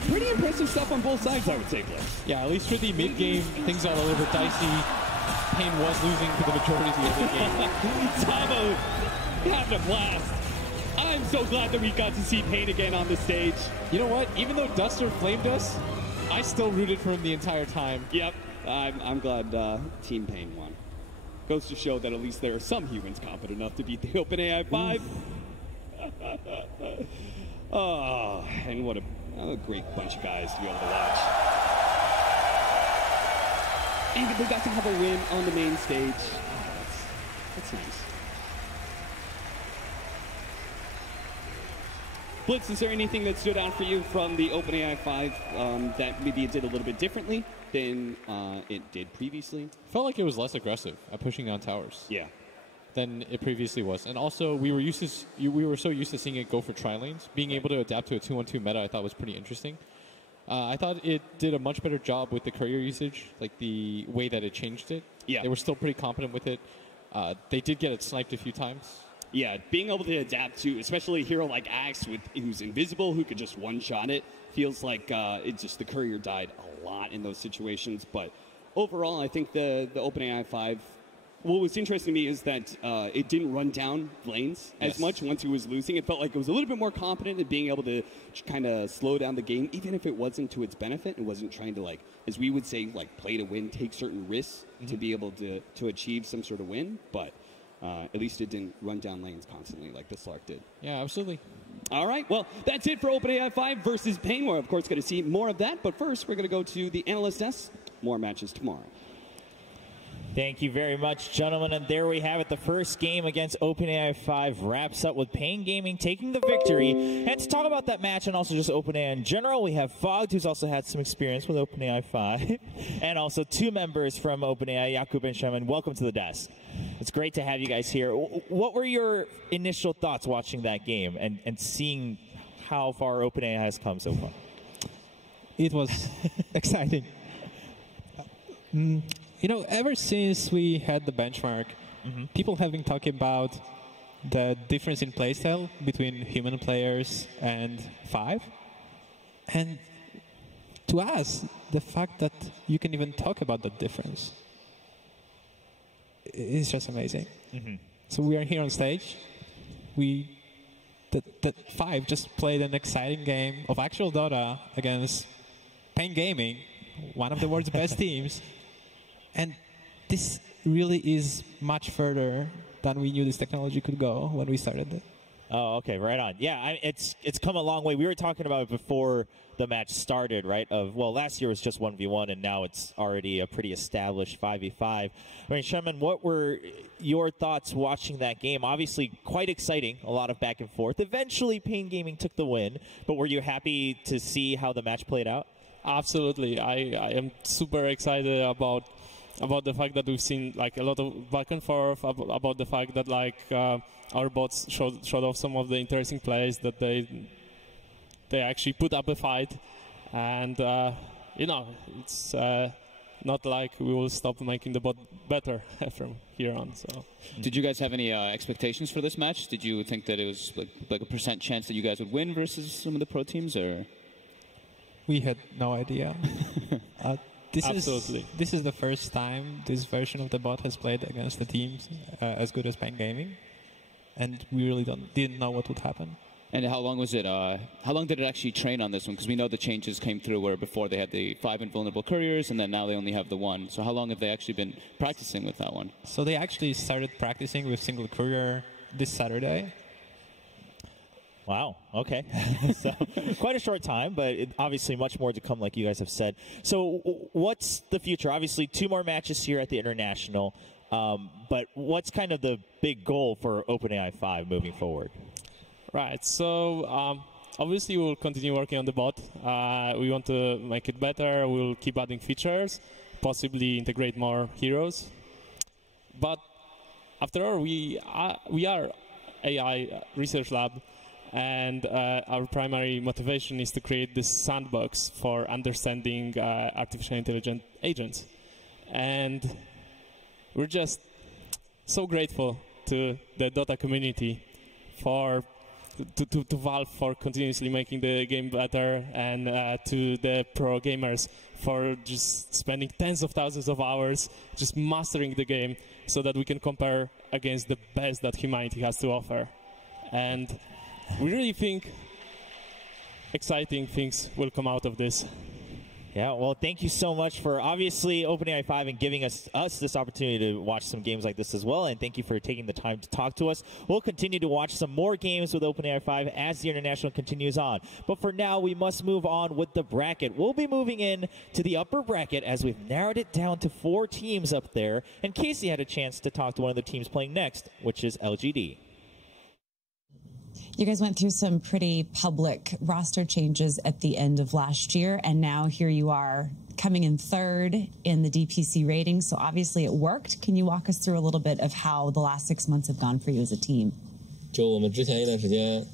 Pretty impressive stuff on both sides, I would say, Blitz. Yeah, at least for the mid-game, things got a little bit dicey. Pain was losing for the majority of the other game. Tavo having a blast. I'm so glad that we got to see Pain again on the stage. You know what? Even though Duster flamed us, I still rooted for him the entire time. Yep, I'm glad Team Pain won. Goes to show that at least there are some humans competent enough to beat the OpenAI 5. Oh, and what a great bunch of guys to be able to watch. And they got to have a win on the main stage. Oh, that's nice. Blitz, is there anything that stood out for you from the OpenAI 5 that maybe it did a little bit differently than it did previously? Felt like it was less aggressive at pushing on towers. Yeah. Than it previously was. And also, we were so used to seeing it go for tri-lanes. Being able to adapt to a 2-1-2 meta, I thought was pretty interesting. I thought it did a much better job with the courier usage, like the way that it changed it. Yeah. They were still pretty competent with it. They did get it sniped a few times. Yeah, being able to adapt to, especially a hero like Axe, who's invisible, who could just one-shot it, feels like the courier died a lot in those situations. But overall, I think the OpenAI 5 what was interesting to me is that it didn't run down lanes as much once he was losing. It felt like it was a little bit more confident in being able to kind of slow down the game, even if it wasn't to its benefit. It wasn't trying to, like, as we would say, like, play to win, take certain risks to be able to achieve some sort of win. But at least it didn't run down lanes constantly like the Slark did. Yeah, absolutely. All right, well, that's it for OpenAI 5 versus Pain. We're, of course, going to see more of that. But first, we're going to go to the analyst desk. More matches tomorrow. Thank you very much, gentlemen. And there we have it. The first game against OpenAI 5 wraps up with Pain Gaming taking the victory. And to talk about that match and also just OpenAI in general, we have Fogged, who's also had some experience with OpenAI 5, and also two members from OpenAI, Jakub and Sherman. Welcome to the desk. It's great to have you guys here. What were your initial thoughts watching that game and seeing how far OpenAI has come so far? It was exciting. You know, ever since we had the benchmark, people have been talking about the difference in playstyle between human players and 5. And to us, the fact that you can even talk about that difference is just amazing. So we are here on stage. The 5 just played an exciting game of actual Dota against Pain Gaming, one of the world's best teams. And this really is much further than we knew this technology could go when we started it. Oh, okay, right on. Yeah, it's come a long way. We were talking about it before the match started, right? Well, last year was just 1v1, and now it's already a pretty established 5v5. I mean, Sherman, what were your thoughts watching that game? Obviously, quite exciting, a lot of back and forth. Eventually, Pain Gaming took the win, but were you happy to see how the match played out? Absolutely. I am super excited about the fact that we've seen like a lot of back and forth, about the fact that like our bots showed off some of the interesting plays, that they actually put up a fight, and you know, it's not like we will stop making the bot better from here on. So, did you guys have any expectations for this match? Did you think that it was like a % chance that you guys would win versus some of the pro teams, or? We had no idea. Absolutely. This is the first time this version of the bot has played against the teams as good as Pain Gaming, and we really didn't know what would happen. And how long was it? How long did it actually train on this one? Because we know the changes came through where before they had the 5 invulnerable couriers, and then now they only have the 1. So how long have they actually been practicing with that one? So they actually started practicing with single courier this Saturday. Wow, okay. So quite a short time, but obviously much more to come, like you guys have said. So what's the future? Obviously 2 more matches here at the International, but what's kind of the big goal for OpenAI 5 moving forward? Right, so obviously we'll continue working on the bot. We want to make it better. We'll keep adding features, possibly integrate more heroes. But after all, we are AI research lab, and our primary motivation is to create this sandbox for understanding artificial intelligent agents. And we're just so grateful to the Dota community to Valve for continuously making the game better, and to the pro gamers for just spending tens of thousands of hours just mastering the game so that we can compare against the best that humanity has to offer. And we really think exciting things will come out of this. Yeah, well, thank you so much for obviously OpenAI 5 and giving us this opportunity to watch some games like this as well, and thank you for taking the time to talk to us. We'll continue to watch some more games with OpenAI 5 as the International continues on. But for now, we must move on with the bracket. We'll be moving in to the upper bracket as we've narrowed it down to 4 teams up there, and Casey had a chance to talk to one of the teams playing next, which is LGD. You guys went through some pretty public roster changes at the end of last year, and now here you are coming in 3rd in the DPC rating, so obviously it worked. Can you walk us through a little bit of how the last 6 months have gone for you as a team? 就我们之前一段时间，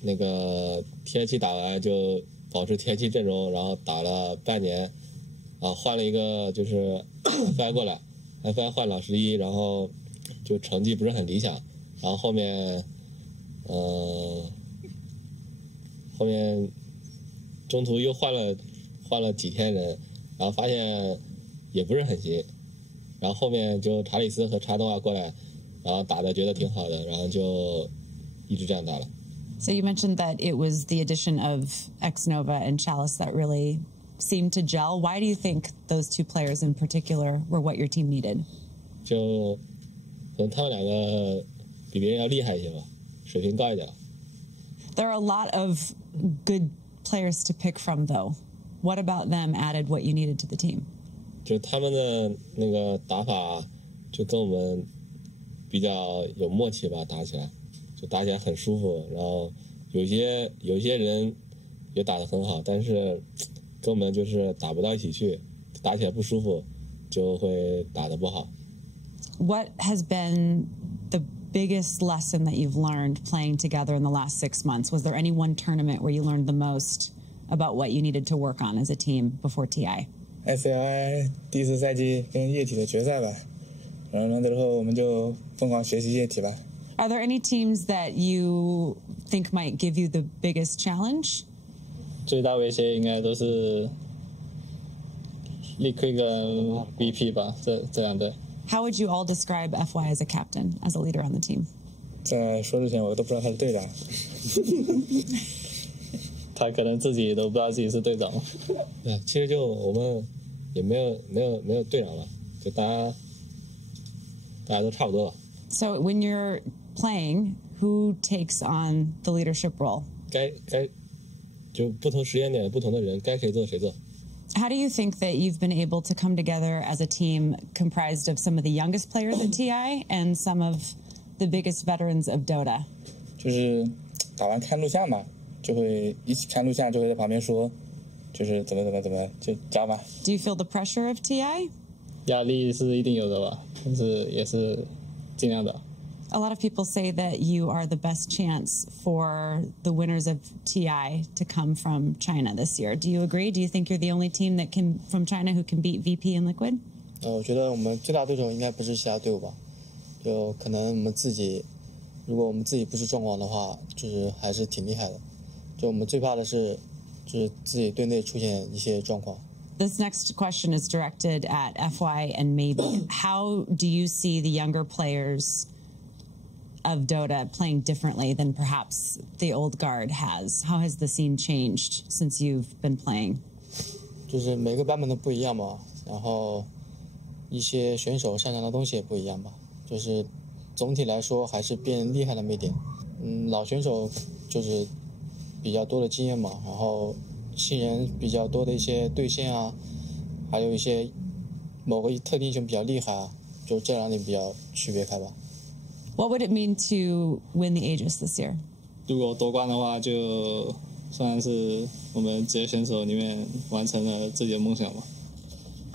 那个天气打完就保持天气阵容，然后打了半年，换了一个就是 FI 过来 ，FI 换老十一，然后就成绩不是很理想。然后后面中途又换了几天人，然后发现也不是很行，然然后后面就查理斯和查诺瓦过来，然后打的觉得挺好的，然后就一直这样打了。So you mentioned that it was the addition of Xnova and Chalice that really seemed to gel. Why do you think those two players in particular were what your team needed? 就可能他们两个比别人要厉害一些吧，水平高一点。There are a lot of good players to pick from, though. What about them added what you needed to the team? 就他们的那个打法就跟我们比较有默契吧，打起来就打起来很舒服。然后有些人也打得很好，但是跟我们就是打不到一起去，打起来不舒服，就会打得不好。What has been the biggest lesson that you've learned playing together in the last 6 months? Was there any one tournament where you learned the most about what you needed to work on as a team before TI? SLI 第4赛季跟液体的决赛吧，然后那之后我们就疯狂学习液体吧。Are there any teams that you think might give you the biggest challenge? 最大威胁应该都是Liquid跟 VP 吧，这两队。How would you all describe FY as a captain, as a leader on the team? 在说之前我都不知道他是队长。他可能自己都不知道自己是队长。对，其实就我们也没有队长了，就大家都差不多了。So when you're playing, who takes on the leadership role? 该就不同时间点不同的人，该谁做谁做。How do you think that you've been able to come together as a team comprised of some of the youngest players at TI and some of the biggest veterans of Dota? 就是打完看录像嘛，就会一起看录像，就会在旁边说，就是怎么就教吧。Do you feel the pressure of TI? 压力是一定有的吧，但是也是尽量的。A lot of people say that you are the best chance for the winners of TI to come from China this year. Do you agree? Do you think you're the only team that can from China who can beat VP and Liquid? 我觉得我们最大对手应该不是其他队伍吧，就可能我们自己，如果我们自己不是状况的话，就是还是挺厉害的。就我们最怕的是，就是自己队内出现一些状况。This next question is directed at FY and maybe. How do you see the younger players of Dota playing differently than perhaps the old guard has? How has the scene changed since you've been playing? 就是每个版本都不一样嘛，然后一些选手擅长的东西也不一样吧。就是总体来说还是变厉害了一点。老选手就是比较多的经验嘛，然后新人比较多的一些对线啊，还有一些某个特定英雄比较厉害啊，就这两点比较区别开吧。What would it mean to win the Aegis this year? 如果夺冠的话，就算是我们职业选手里面完成了自己的梦想吧。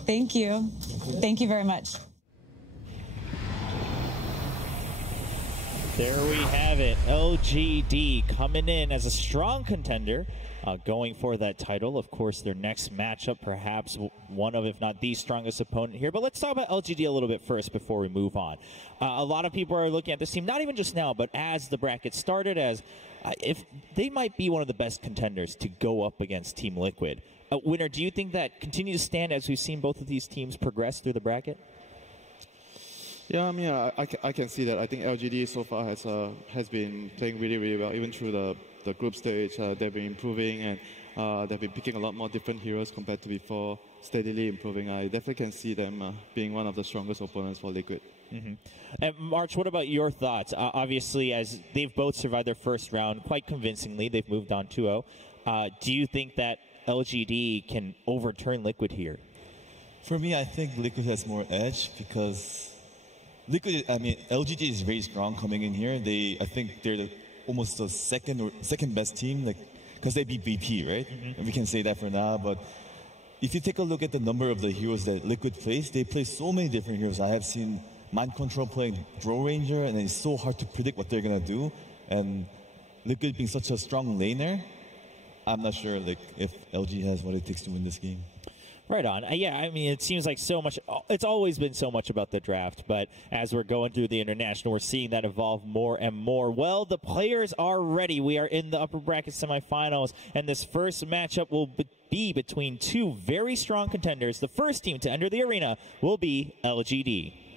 Thank you. Thank you very much. There we have it. LGD coming in as a strong contender, going for that title. Of course, their next matchup, perhaps one of, if not the strongest opponent here. But let's talk about LGD a little bit first before we move on. A lot of people are looking at this team, not even just now, but as the bracket started, as if they might be one of the best contenders to go up against Team Liquid. Winner, do you think that continues to stand as we've seen both of these teams progress through the bracket? Yeah, I mean, I can see that. I think LGD so far has been playing really, really well. Even through the group stage, they've been improving, and they've been picking a lot more different heroes compared to before, steadily improving. I definitely can see them being one of the strongest opponents for Liquid. Mm-hmm. And March, what about your thoughts? Obviously, as they've both survived their first round quite convincingly, they've moved on 2-0. Do you think that LGD can overturn Liquid here? For me, I think Liquid has more edge because LGD is very strong coming in here. I think they're almost the second best team, because they beat VP, right? Mm-hmm. And we can say that for now. But if you take a look at the number of the heroes that Liquid plays, they play so many different heroes. I have seen Mind Control playing Draw Ranger, and it's so hard to predict what they're gonna do. And Liquid being such a strong laner, I'm not sure if LG has what it takes to win this game. Right on. Yeah, I mean, it seems like so much. It's always been so much about the draft, but as we're going through the international, we're seeing that evolve more and more. Well, the players are ready. We are in the upper bracket semifinals, and this first matchup will be between two very strong contenders. The first team to enter the arena will be LGD.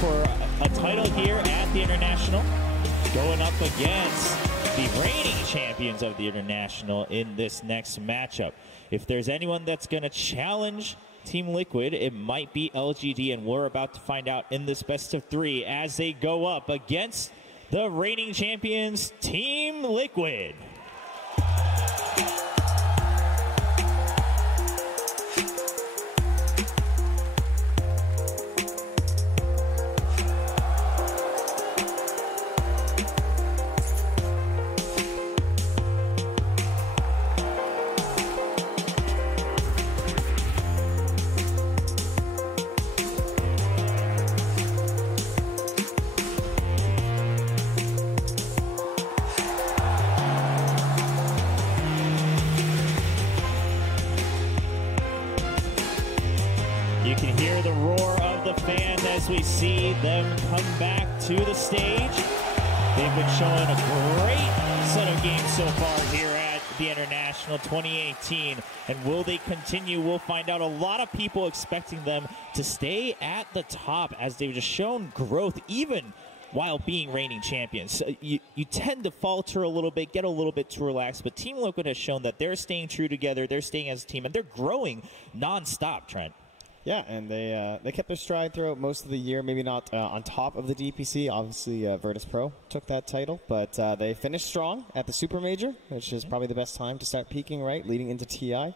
For a title here at the International, going up against the reigning champions of the International in this next matchup. If there's anyone that's going to challenge Team Liquid, it might be LGD, and we're about to find out in this best of three as they go up against the reigning champions, Team Liquid. You can hear the roar of the fans as we see them come back to the stage. They've been showing a great set of games so far here at the International 2018. And will they continue? We'll find out. A lot of people expecting them to stay at the top as they've just shown growth even while being reigning champions. You tend to falter a little bit, get a little bit too relaxed, but Team Liquid has shown that they're staying true together, they're staying as a team, and they're growing nonstop, Trent. Yeah, and they kept their stride throughout most of the year. Maybe not on top of the DPC. Obviously, Virtus Pro took that title, but they finished strong at the Super Major, which is probably the best time to start peaking, right, leading into TI.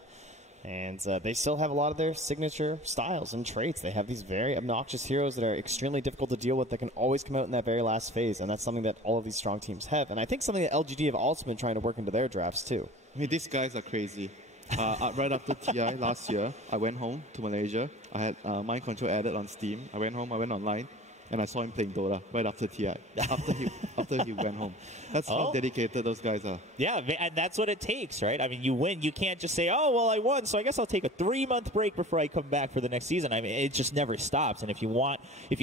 And they still have a lot of their signature styles and traits. They have these very obnoxious heroes that are extremely difficult to deal with that can always come out in that very last phase, and that's something that all of these strong teams have. And I think something that LGD have also been trying to work into their drafts, too. I mean, these guys are crazy. Right after TI last year, I went home to Malaysia. I had Mind Control added on Steam. I went home, I went online, and I saw him playing Dota right after TI, after he went home. That's how dedicated those guys are. Yeah, and that's what it takes, right? I mean, you win. You can't just say, oh, well, I won, so I guess I'll take a 3-month break before I come back for the next season. I mean, it just never stops. And if you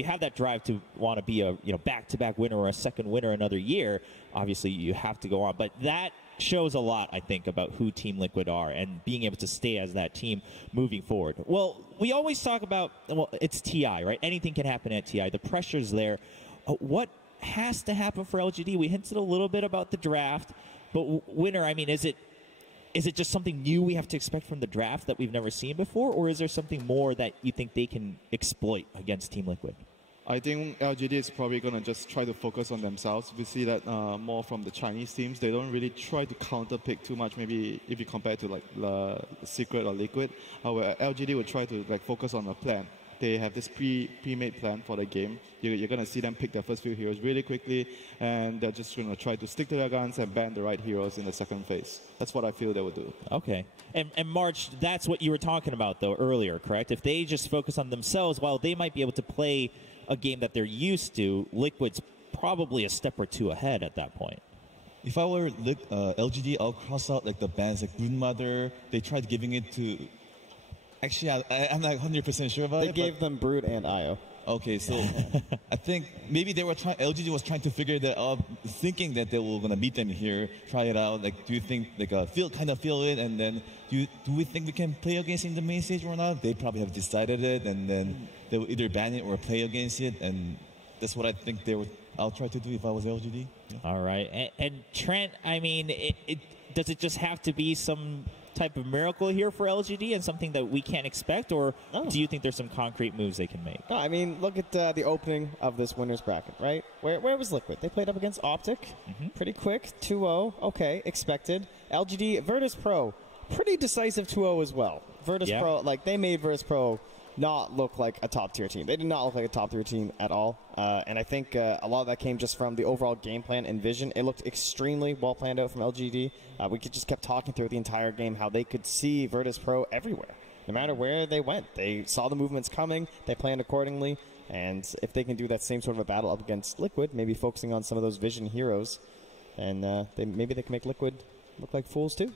have that drive to want to be a back-to-back winner or a second winner another year, obviously you have to go on. But that shows a lot, I think, about who Team Liquid are and being able to stay as that team moving forward. Well, we always talk about, well, it's TI, right? Anything can happen at TI. The pressure's there. What has to happen for LGD? We hinted a little bit about the draft, but winner, I mean, is it just something new we have to expect from the draft that we've never seen before, or is there something more that you think they can exploit against Team Liquid? I think LGD is probably going to just try to focus on themselves. We see that more from the Chinese teams. They don't really try to counter-pick too much, maybe if you compare to like Secret or Liquid. Where LGD would try to like focus on a plan. They have this pre-made plan for the game. You're going to see them pick their first few heroes really quickly, and they're just going to try to stick to their guns and ban the right heroes in the second phase. That's what I feel they would do. Okay. And March, that's what you were talking about, though, earlier, correct? If they just focus on themselves, while they might be able to play a game that they're used to, Liquid's probably a step or two ahead at that point. If I were LGD, I'll cross out like the bans like Broodmother. They tried giving it to... Actually, I'm not 100% sure about it. They gave them Brood and Io. Okay, so I think maybe they were LGD was trying to figure that out, thinking that they were going to meet them here, try it out. Like, do you think, like, feel it, and then do we think we can play against it in the main stage or not? They probably have decided it, and then they will either ban it or play against it, and that's what I think I'll try to do if I was LGD. Yeah. All right. And Trent, I mean, does it just have to be some type of miracle here for LGD and something that we can't expect, or do you think there's some concrete moves they can make? No, I mean, look at the opening of this winner's bracket, right? where was Liquid? They played up against Optic. Pretty quick, 2-0. Okay, expected. LGD, Virtus Pro, pretty decisive 2-0 as well. Virtus Pro, like, they made Virtus Pro not look like a top-tier team. They did not look like a top-tier team at all. And I think a lot of that came just from the overall game plan and vision. It looked extremely well planned out from LGD. We just kept talking through the entire game how they could see Virtus Pro everywhere. No matter where they went, they saw the movements coming, they planned accordingly, and if they can do that same sort of a battle up against Liquid, maybe focusing on some of those vision heroes, and maybe they can make Liquid look like fools too.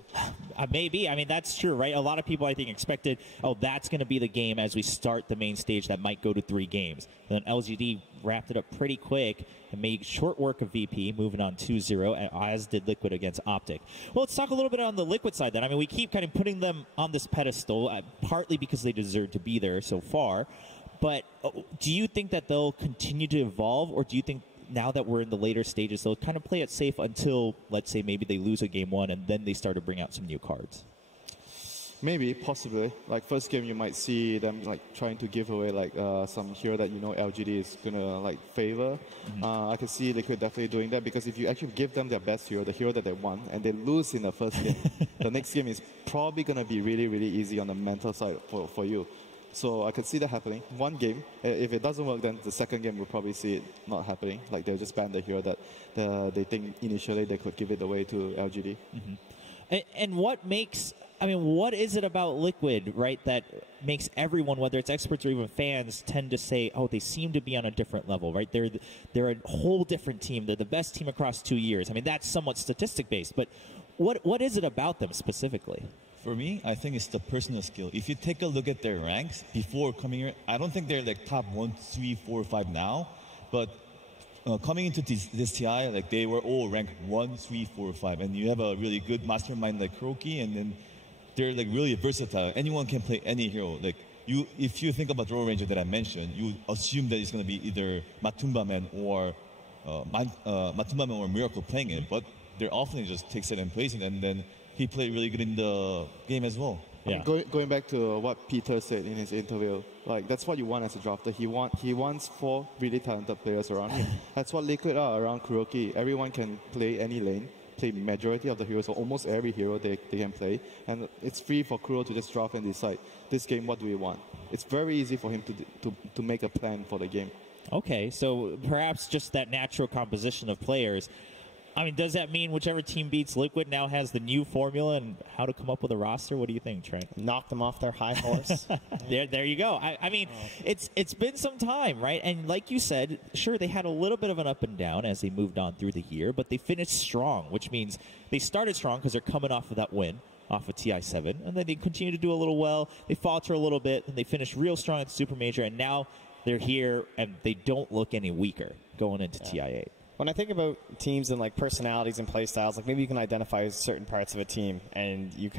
Maybe. I mean, that's true, right? A lot of people, I think, expected, oh, that's going to be the game as we start the main stage that might go to 3 games. And then LGD wrapped it up pretty quick and made short work of VP, moving on 2-0, as did Liquid against Optic. Well, let's talk a little bit on the Liquid side then. I mean, we keep kind of putting them on this pedestal, partly because they deserve to be there so far. But do you think that they'll continue to evolve, or do you think now that we're in the later stages, they'll kind of play it safe until, let's say, maybe they lose a game 1 and then they start to bring out some new cards? Maybe, possibly. Like, first game, you might see them, like, trying to give away, like, some hero that, you know, LGD is going to, like, favor. I could see Liquid definitely doing that, because if you actually give them their best hero, the hero that they want, and they lose in the first game, the next game is probably going to be really, really easy on the mental side for you. So I could see that happening. One game, if it doesn't work, then the second game we'll probably see it not happening. Like, they'll just ban the hero that they think initially they could give it away to LGD. And what makes, I mean, what is it about Liquid, right, that makes everyone, whether it's experts or even fans, tend to say, oh, they seem to be on a different level, right? They're a whole different team. They're the best team across 2 years. I mean, that's somewhat statistic-based, but what is it about them specifically? For me, I think it's the personal skill. If you take a look at their ranks before coming here, I don't think they're like top 1, 3, 4, 5 now, but coming into this TI, like, they were all ranked 1, 3, 4, 5, and you have a really good mastermind like Kuroki, and then they're like really versatile. Anyone can play any hero. Like, if you think about the role ranger that I mentioned, you assume that it's going to be either Matumbaman or Matumbaman or Miracle playing it, but they're often just takes it and plays it, and then he played really good in the game as well. Yeah. Going back to what Peter said in his interview, like, that's what you want as a drafter. He wants 4 really talented players around him. That's what Liquid are around Kuroki. Everyone can play any lane, play majority of the heroes, or almost every hero they can play, and it's free for Kuro to just draft and decide, this game, what do we want? It's very easy for him to make a plan for the game. Okay, so perhaps just that natural composition of players. I mean, does that mean whichever team beats Liquid now has the new formula and how to come up with a roster? What do you think, Trey? Knock them off their high horse. There you go. I mean, it's been some time, right? And like you said, sure, they had a little bit of an up and down as they moved on through the year, but they finished strong, which means they started strong because they're coming off of that win off of TI7, and then they continue to do a little well. They falter a little bit, and they finish real strong at the Super Major, and now they're here, and they don't look any weaker going into TI8. When I think about teams and like personalities and play styles, like maybe you can identify certain parts of a team and you're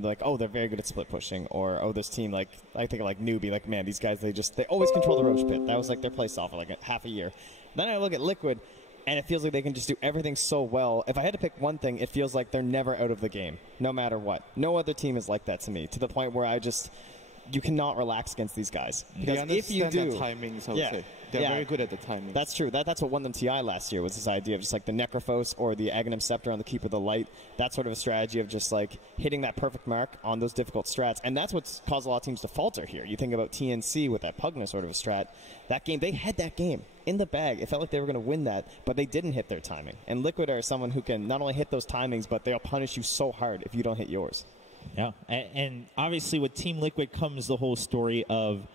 like, oh, they're very good at split pushing, or oh, this team, like, I think of like Newbie, like, man, these guys, they always control the Roche pit. That was like their play style for like half a year. Then I look at Liquid and it feels like they can just do everything so well. If I had to pick one thing, it feels like they're never out of the game, no matter what. No other team is like that to me, to the point where you cannot relax against these guys. Because if you do, their timings, I would say. They're very good at the timing. That's true. That's what won them TI last year, was this idea of just like the Necrophos or the Aghanim Scepter on the Keeper of the Light. That sort of a strategy of just like hitting that perfect mark on those difficult strats. And that's what's caused a lot of teams to falter here. You think about TNC with that Pugna sort of a strat. That game, they had that game in the bag. It felt like they were going to win that, but they didn't hit their timing. And Liquid are someone who can not only hit those timings, but they'll punish you so hard if you don't hit yours. Yeah, and obviously with Team Liquid comes the whole story of,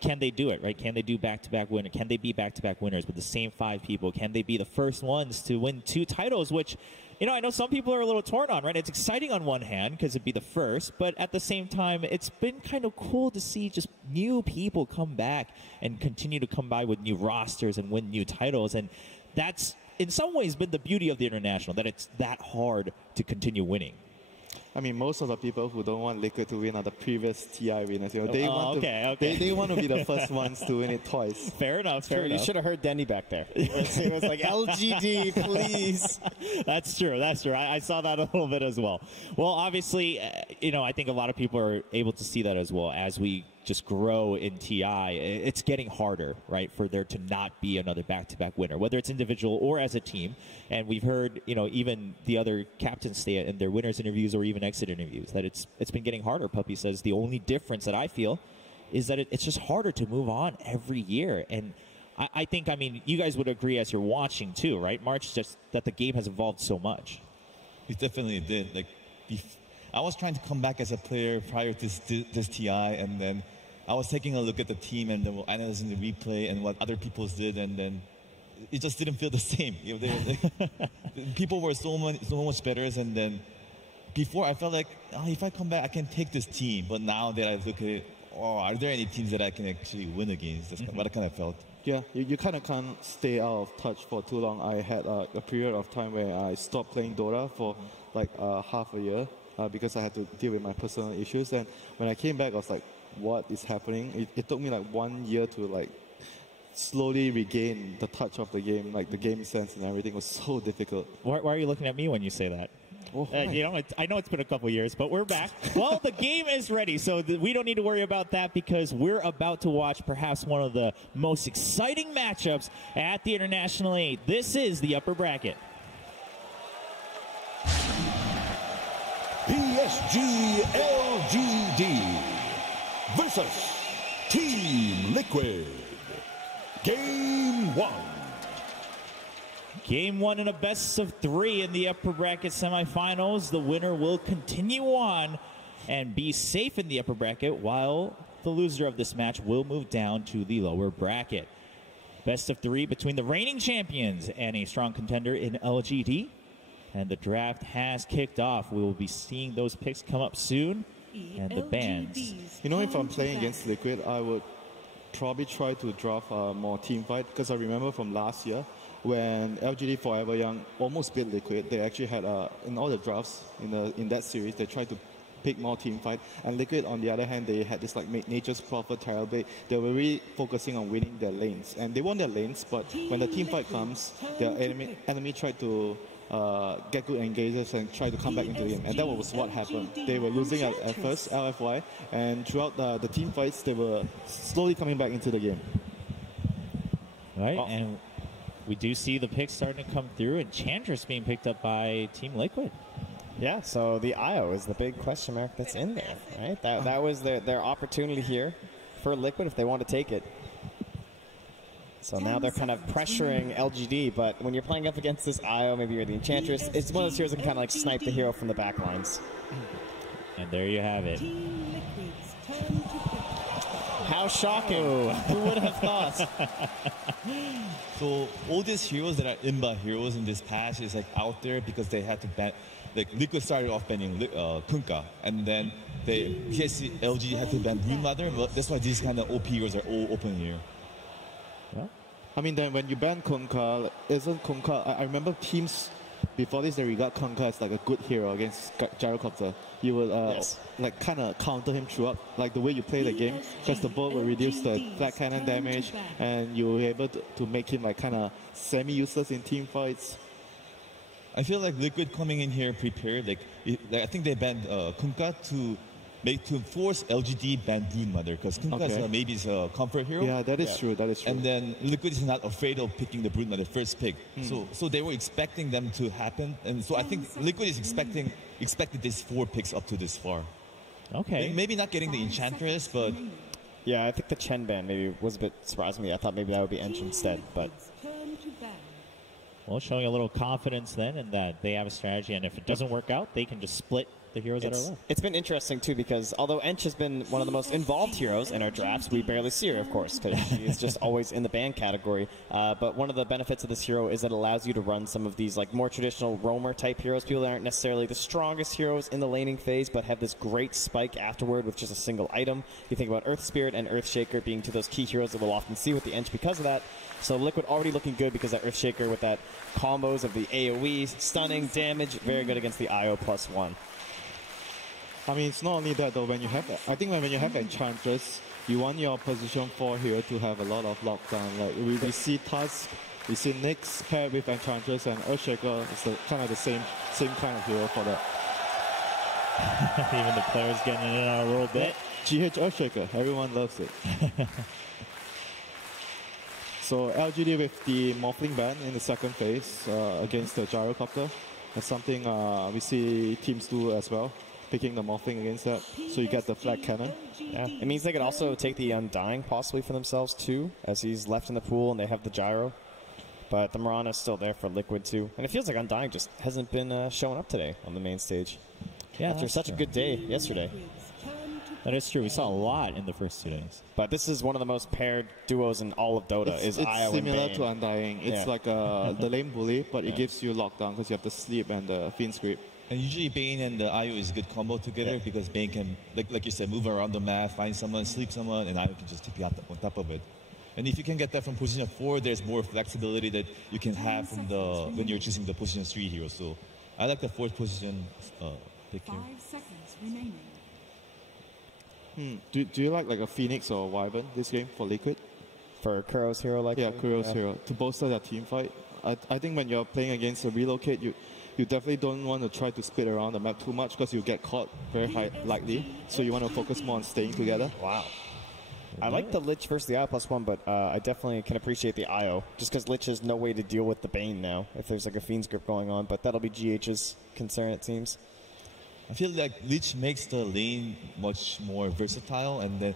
can they do it, right? Can they do back-to-back winners? Can they be back-to-back winners with the same 5 people? Can they be the first ones to win 2 titles, which, you know, I know some people are a little torn on, right? It's exciting on one hand because it'd be the first, but at the same time, it's been kind of cool to see just new people come back and continue to come by with new rosters and win new titles, and that's in some ways been the beauty of the International, that it's that hard to continue winning. I mean, most of the people who don't want Liquid to win are the previous TI winners. You know, they they want to be the first ones to win it twice. Fair enough. Fair enough. You should have heard Denny back there. It was like, LGD, please. That's true. That's true. I saw that a little bit as well. Well, obviously, you know, I think a lot of people are able to see that as well as we just grow in TI, it's getting harder, right, for there to not be another back-to-back winner, whether it's individual or as a team. And we've heard, even the other captains say it in their winners interviews or even exit interviews, that it's been getting harder. Puppy says the only difference that I feel is that it's just harder to move on every year. And I think, you guys would agree as you're watching too, right, March, just that the game has evolved so much. It definitely did. I was trying to come back as a player prior to this TI, and then I was taking a look at the team and analyzing the replay and what other people did, and then it just didn't feel the same. People were so much better, and then before I felt like, if I come back, I can take this team. But now that I look at it, are there any teams that I can actually win against? That's what I kind of felt. Yeah, you kind of can't stay out of touch for too long. I had a period of time where I stopped playing Dota for half a year because I had to deal with my personal issues. And when I came back, I was like, what is happening? It took me 1 year to slowly regain the touch of the game, the game sense and everything was so difficult. Why are you looking at me when you say that? I know it's been a couple years, but we're back. Well, the game is ready, so we don't need to worry about that because we're about to watch perhaps one of the most exciting matchups at the International 8. This is the upper bracket. PSG LGD versus Team Liquid. Game 1. Game 1 in a best of 3 in the upper bracket semifinals. The winner will continue on and be safe in the upper bracket, while the loser of this match will move down to the lower bracket. Best of 3 between the reigning champions and a strong contender in LGD. And the draft has kicked off. We will be seeing those picks come up soon. And the bands. If I'm playing against Liquid, I would probably try to draft more team fight, because I remember from last year when LGD Forever Young almost beat Liquid. They actually had in all the drafts in that series, they tried to pick more team fight. And Liquid, on the other hand, they had this Nature's Prophet Terrorblade. They were really focusing on winning their lanes, and they won their lanes. But when the team fight comes, their enemy tried to get good engages and try to come back into the game, and that was what happened. They were losing at first, LFY, and throughout the team fights, they were slowly coming back into the game. Right, and we do see the picks starting to come through, and Chantress being picked up by Team Liquid. Yeah, so the IO is the big question mark that's in there, right? That was their opportunity here for Liquid if they want to take it. So now they're kind of pressuring LGD, but when you're playing up against this IO, maybe you're the Enchantress, it's one of those heroes that can kind of snipe the hero from the back lines. And there you have it. How shocking. Who would have thought? So all these heroes that are inbound heroes in this patch is out there because they had to ban. Liquid started off banning Kunkka, and then PSG LG had to ban Brood Mother. That's why these kind of OP heroes are all open here. Then when you ban Kunkka, isn't Kunkka... I remember teams before this, they regard Kunkka as a good hero against Gyrocopter. You will kind of counter him throughout, the way you play the game, because the bolt will reduce the flat cannon damage, and you'll be able to make him kind of semi-useless in team fights. I feel like Liquid coming in here prepared. I think they banned Kunkka to force LGD ban Brood Mother, because Kunkka maybe is a comfort hero. Yeah, that is true. That is true. And then Liquid is not afraid of picking the Brood Mother first pick. So they were expecting them to happen, and so I think Liquid is expected these 4 picks up to this far. Okay. Maybe not getting the Enchantress, but yeah, I think the Chen ban maybe was a bit surprising me. I thought maybe that would be Ench instead, but. Well, showing a little confidence then in that they have a strategy, and if it doesn't work out, they can just split the heroes that are left. It's been interesting, too, because although Ench has been one of the most involved heroes in our drafts, we barely see her, of course, because she is just always in the ban category. But one of the benefits of this hero is that it allows you to run some of these more traditional roamer-type heroes, people that aren't necessarily the strongest heroes in the laning phase, but have this great spike afterward with just a single item. You think about Earth Spirit and Earthshaker being two of those key heroes that we'll often see with the Ench because of that. So Liquid already looking good because that Earthshaker with that combos of the AoE, stunning, damage, very good against the IO +1. It's not only that though. When you have, I think when you have Enchantress, you want your position 4 hero to have a lot of lockdown. We see Tusk, we see Nyx paired with Enchantress, and Earthshaker is kind of the same kind of hero for that. Even the players getting in on a little bit. GH Earthshaker, everyone loves it. So LGD with the Morphling ban in the second phase against the Gyrocopter. That's something we see teams do as well, picking the Morphling against that, so you get the flag cannon. Yeah, it means they could also take the Undying possibly for themselves too, as he's left in the pool and they have the Gyro. But the Mirana's still there for Liquid too. And it feels like Undying just hasn't been showing up today on the main stage. Yeah, after such a good day yesterday. That is true. We saw a lot in the first 2 days. But this is one of the most paired duos in all of Dota. It's Io similar and Bane. to Undying. It's like the lane bully, but it gives you lockdown because you have the sleep and the Fiend's Grip. And usually Bane and the Io is a good combo together because Bane can, like you said, move around the map, find someone, sleep someone, and Io can just TP on top of it. And if you can get that from position 4, there's more flexibility that you can have from when you're choosing the position 3 hero. So I like the 4th position pick here. 5 seconds remaining. Do you like a Phoenix or Wyvern this game for Liquid? For Kuro's hero, Kuro's hero to bolster their team fight. I think when you're playing against a relocate, you definitely don't want to try to split around the map too much because you get caught very likely. So you want to focus more on staying together. Wow. I like the Lich versus the Io +1, but I definitely can appreciate the Io, just because Lich has no way to deal with the Bane now, if there's like a Fiend's Grip going on, but that'll be GH's concern, it seems. I feel like Lich makes the lane much more versatile, and then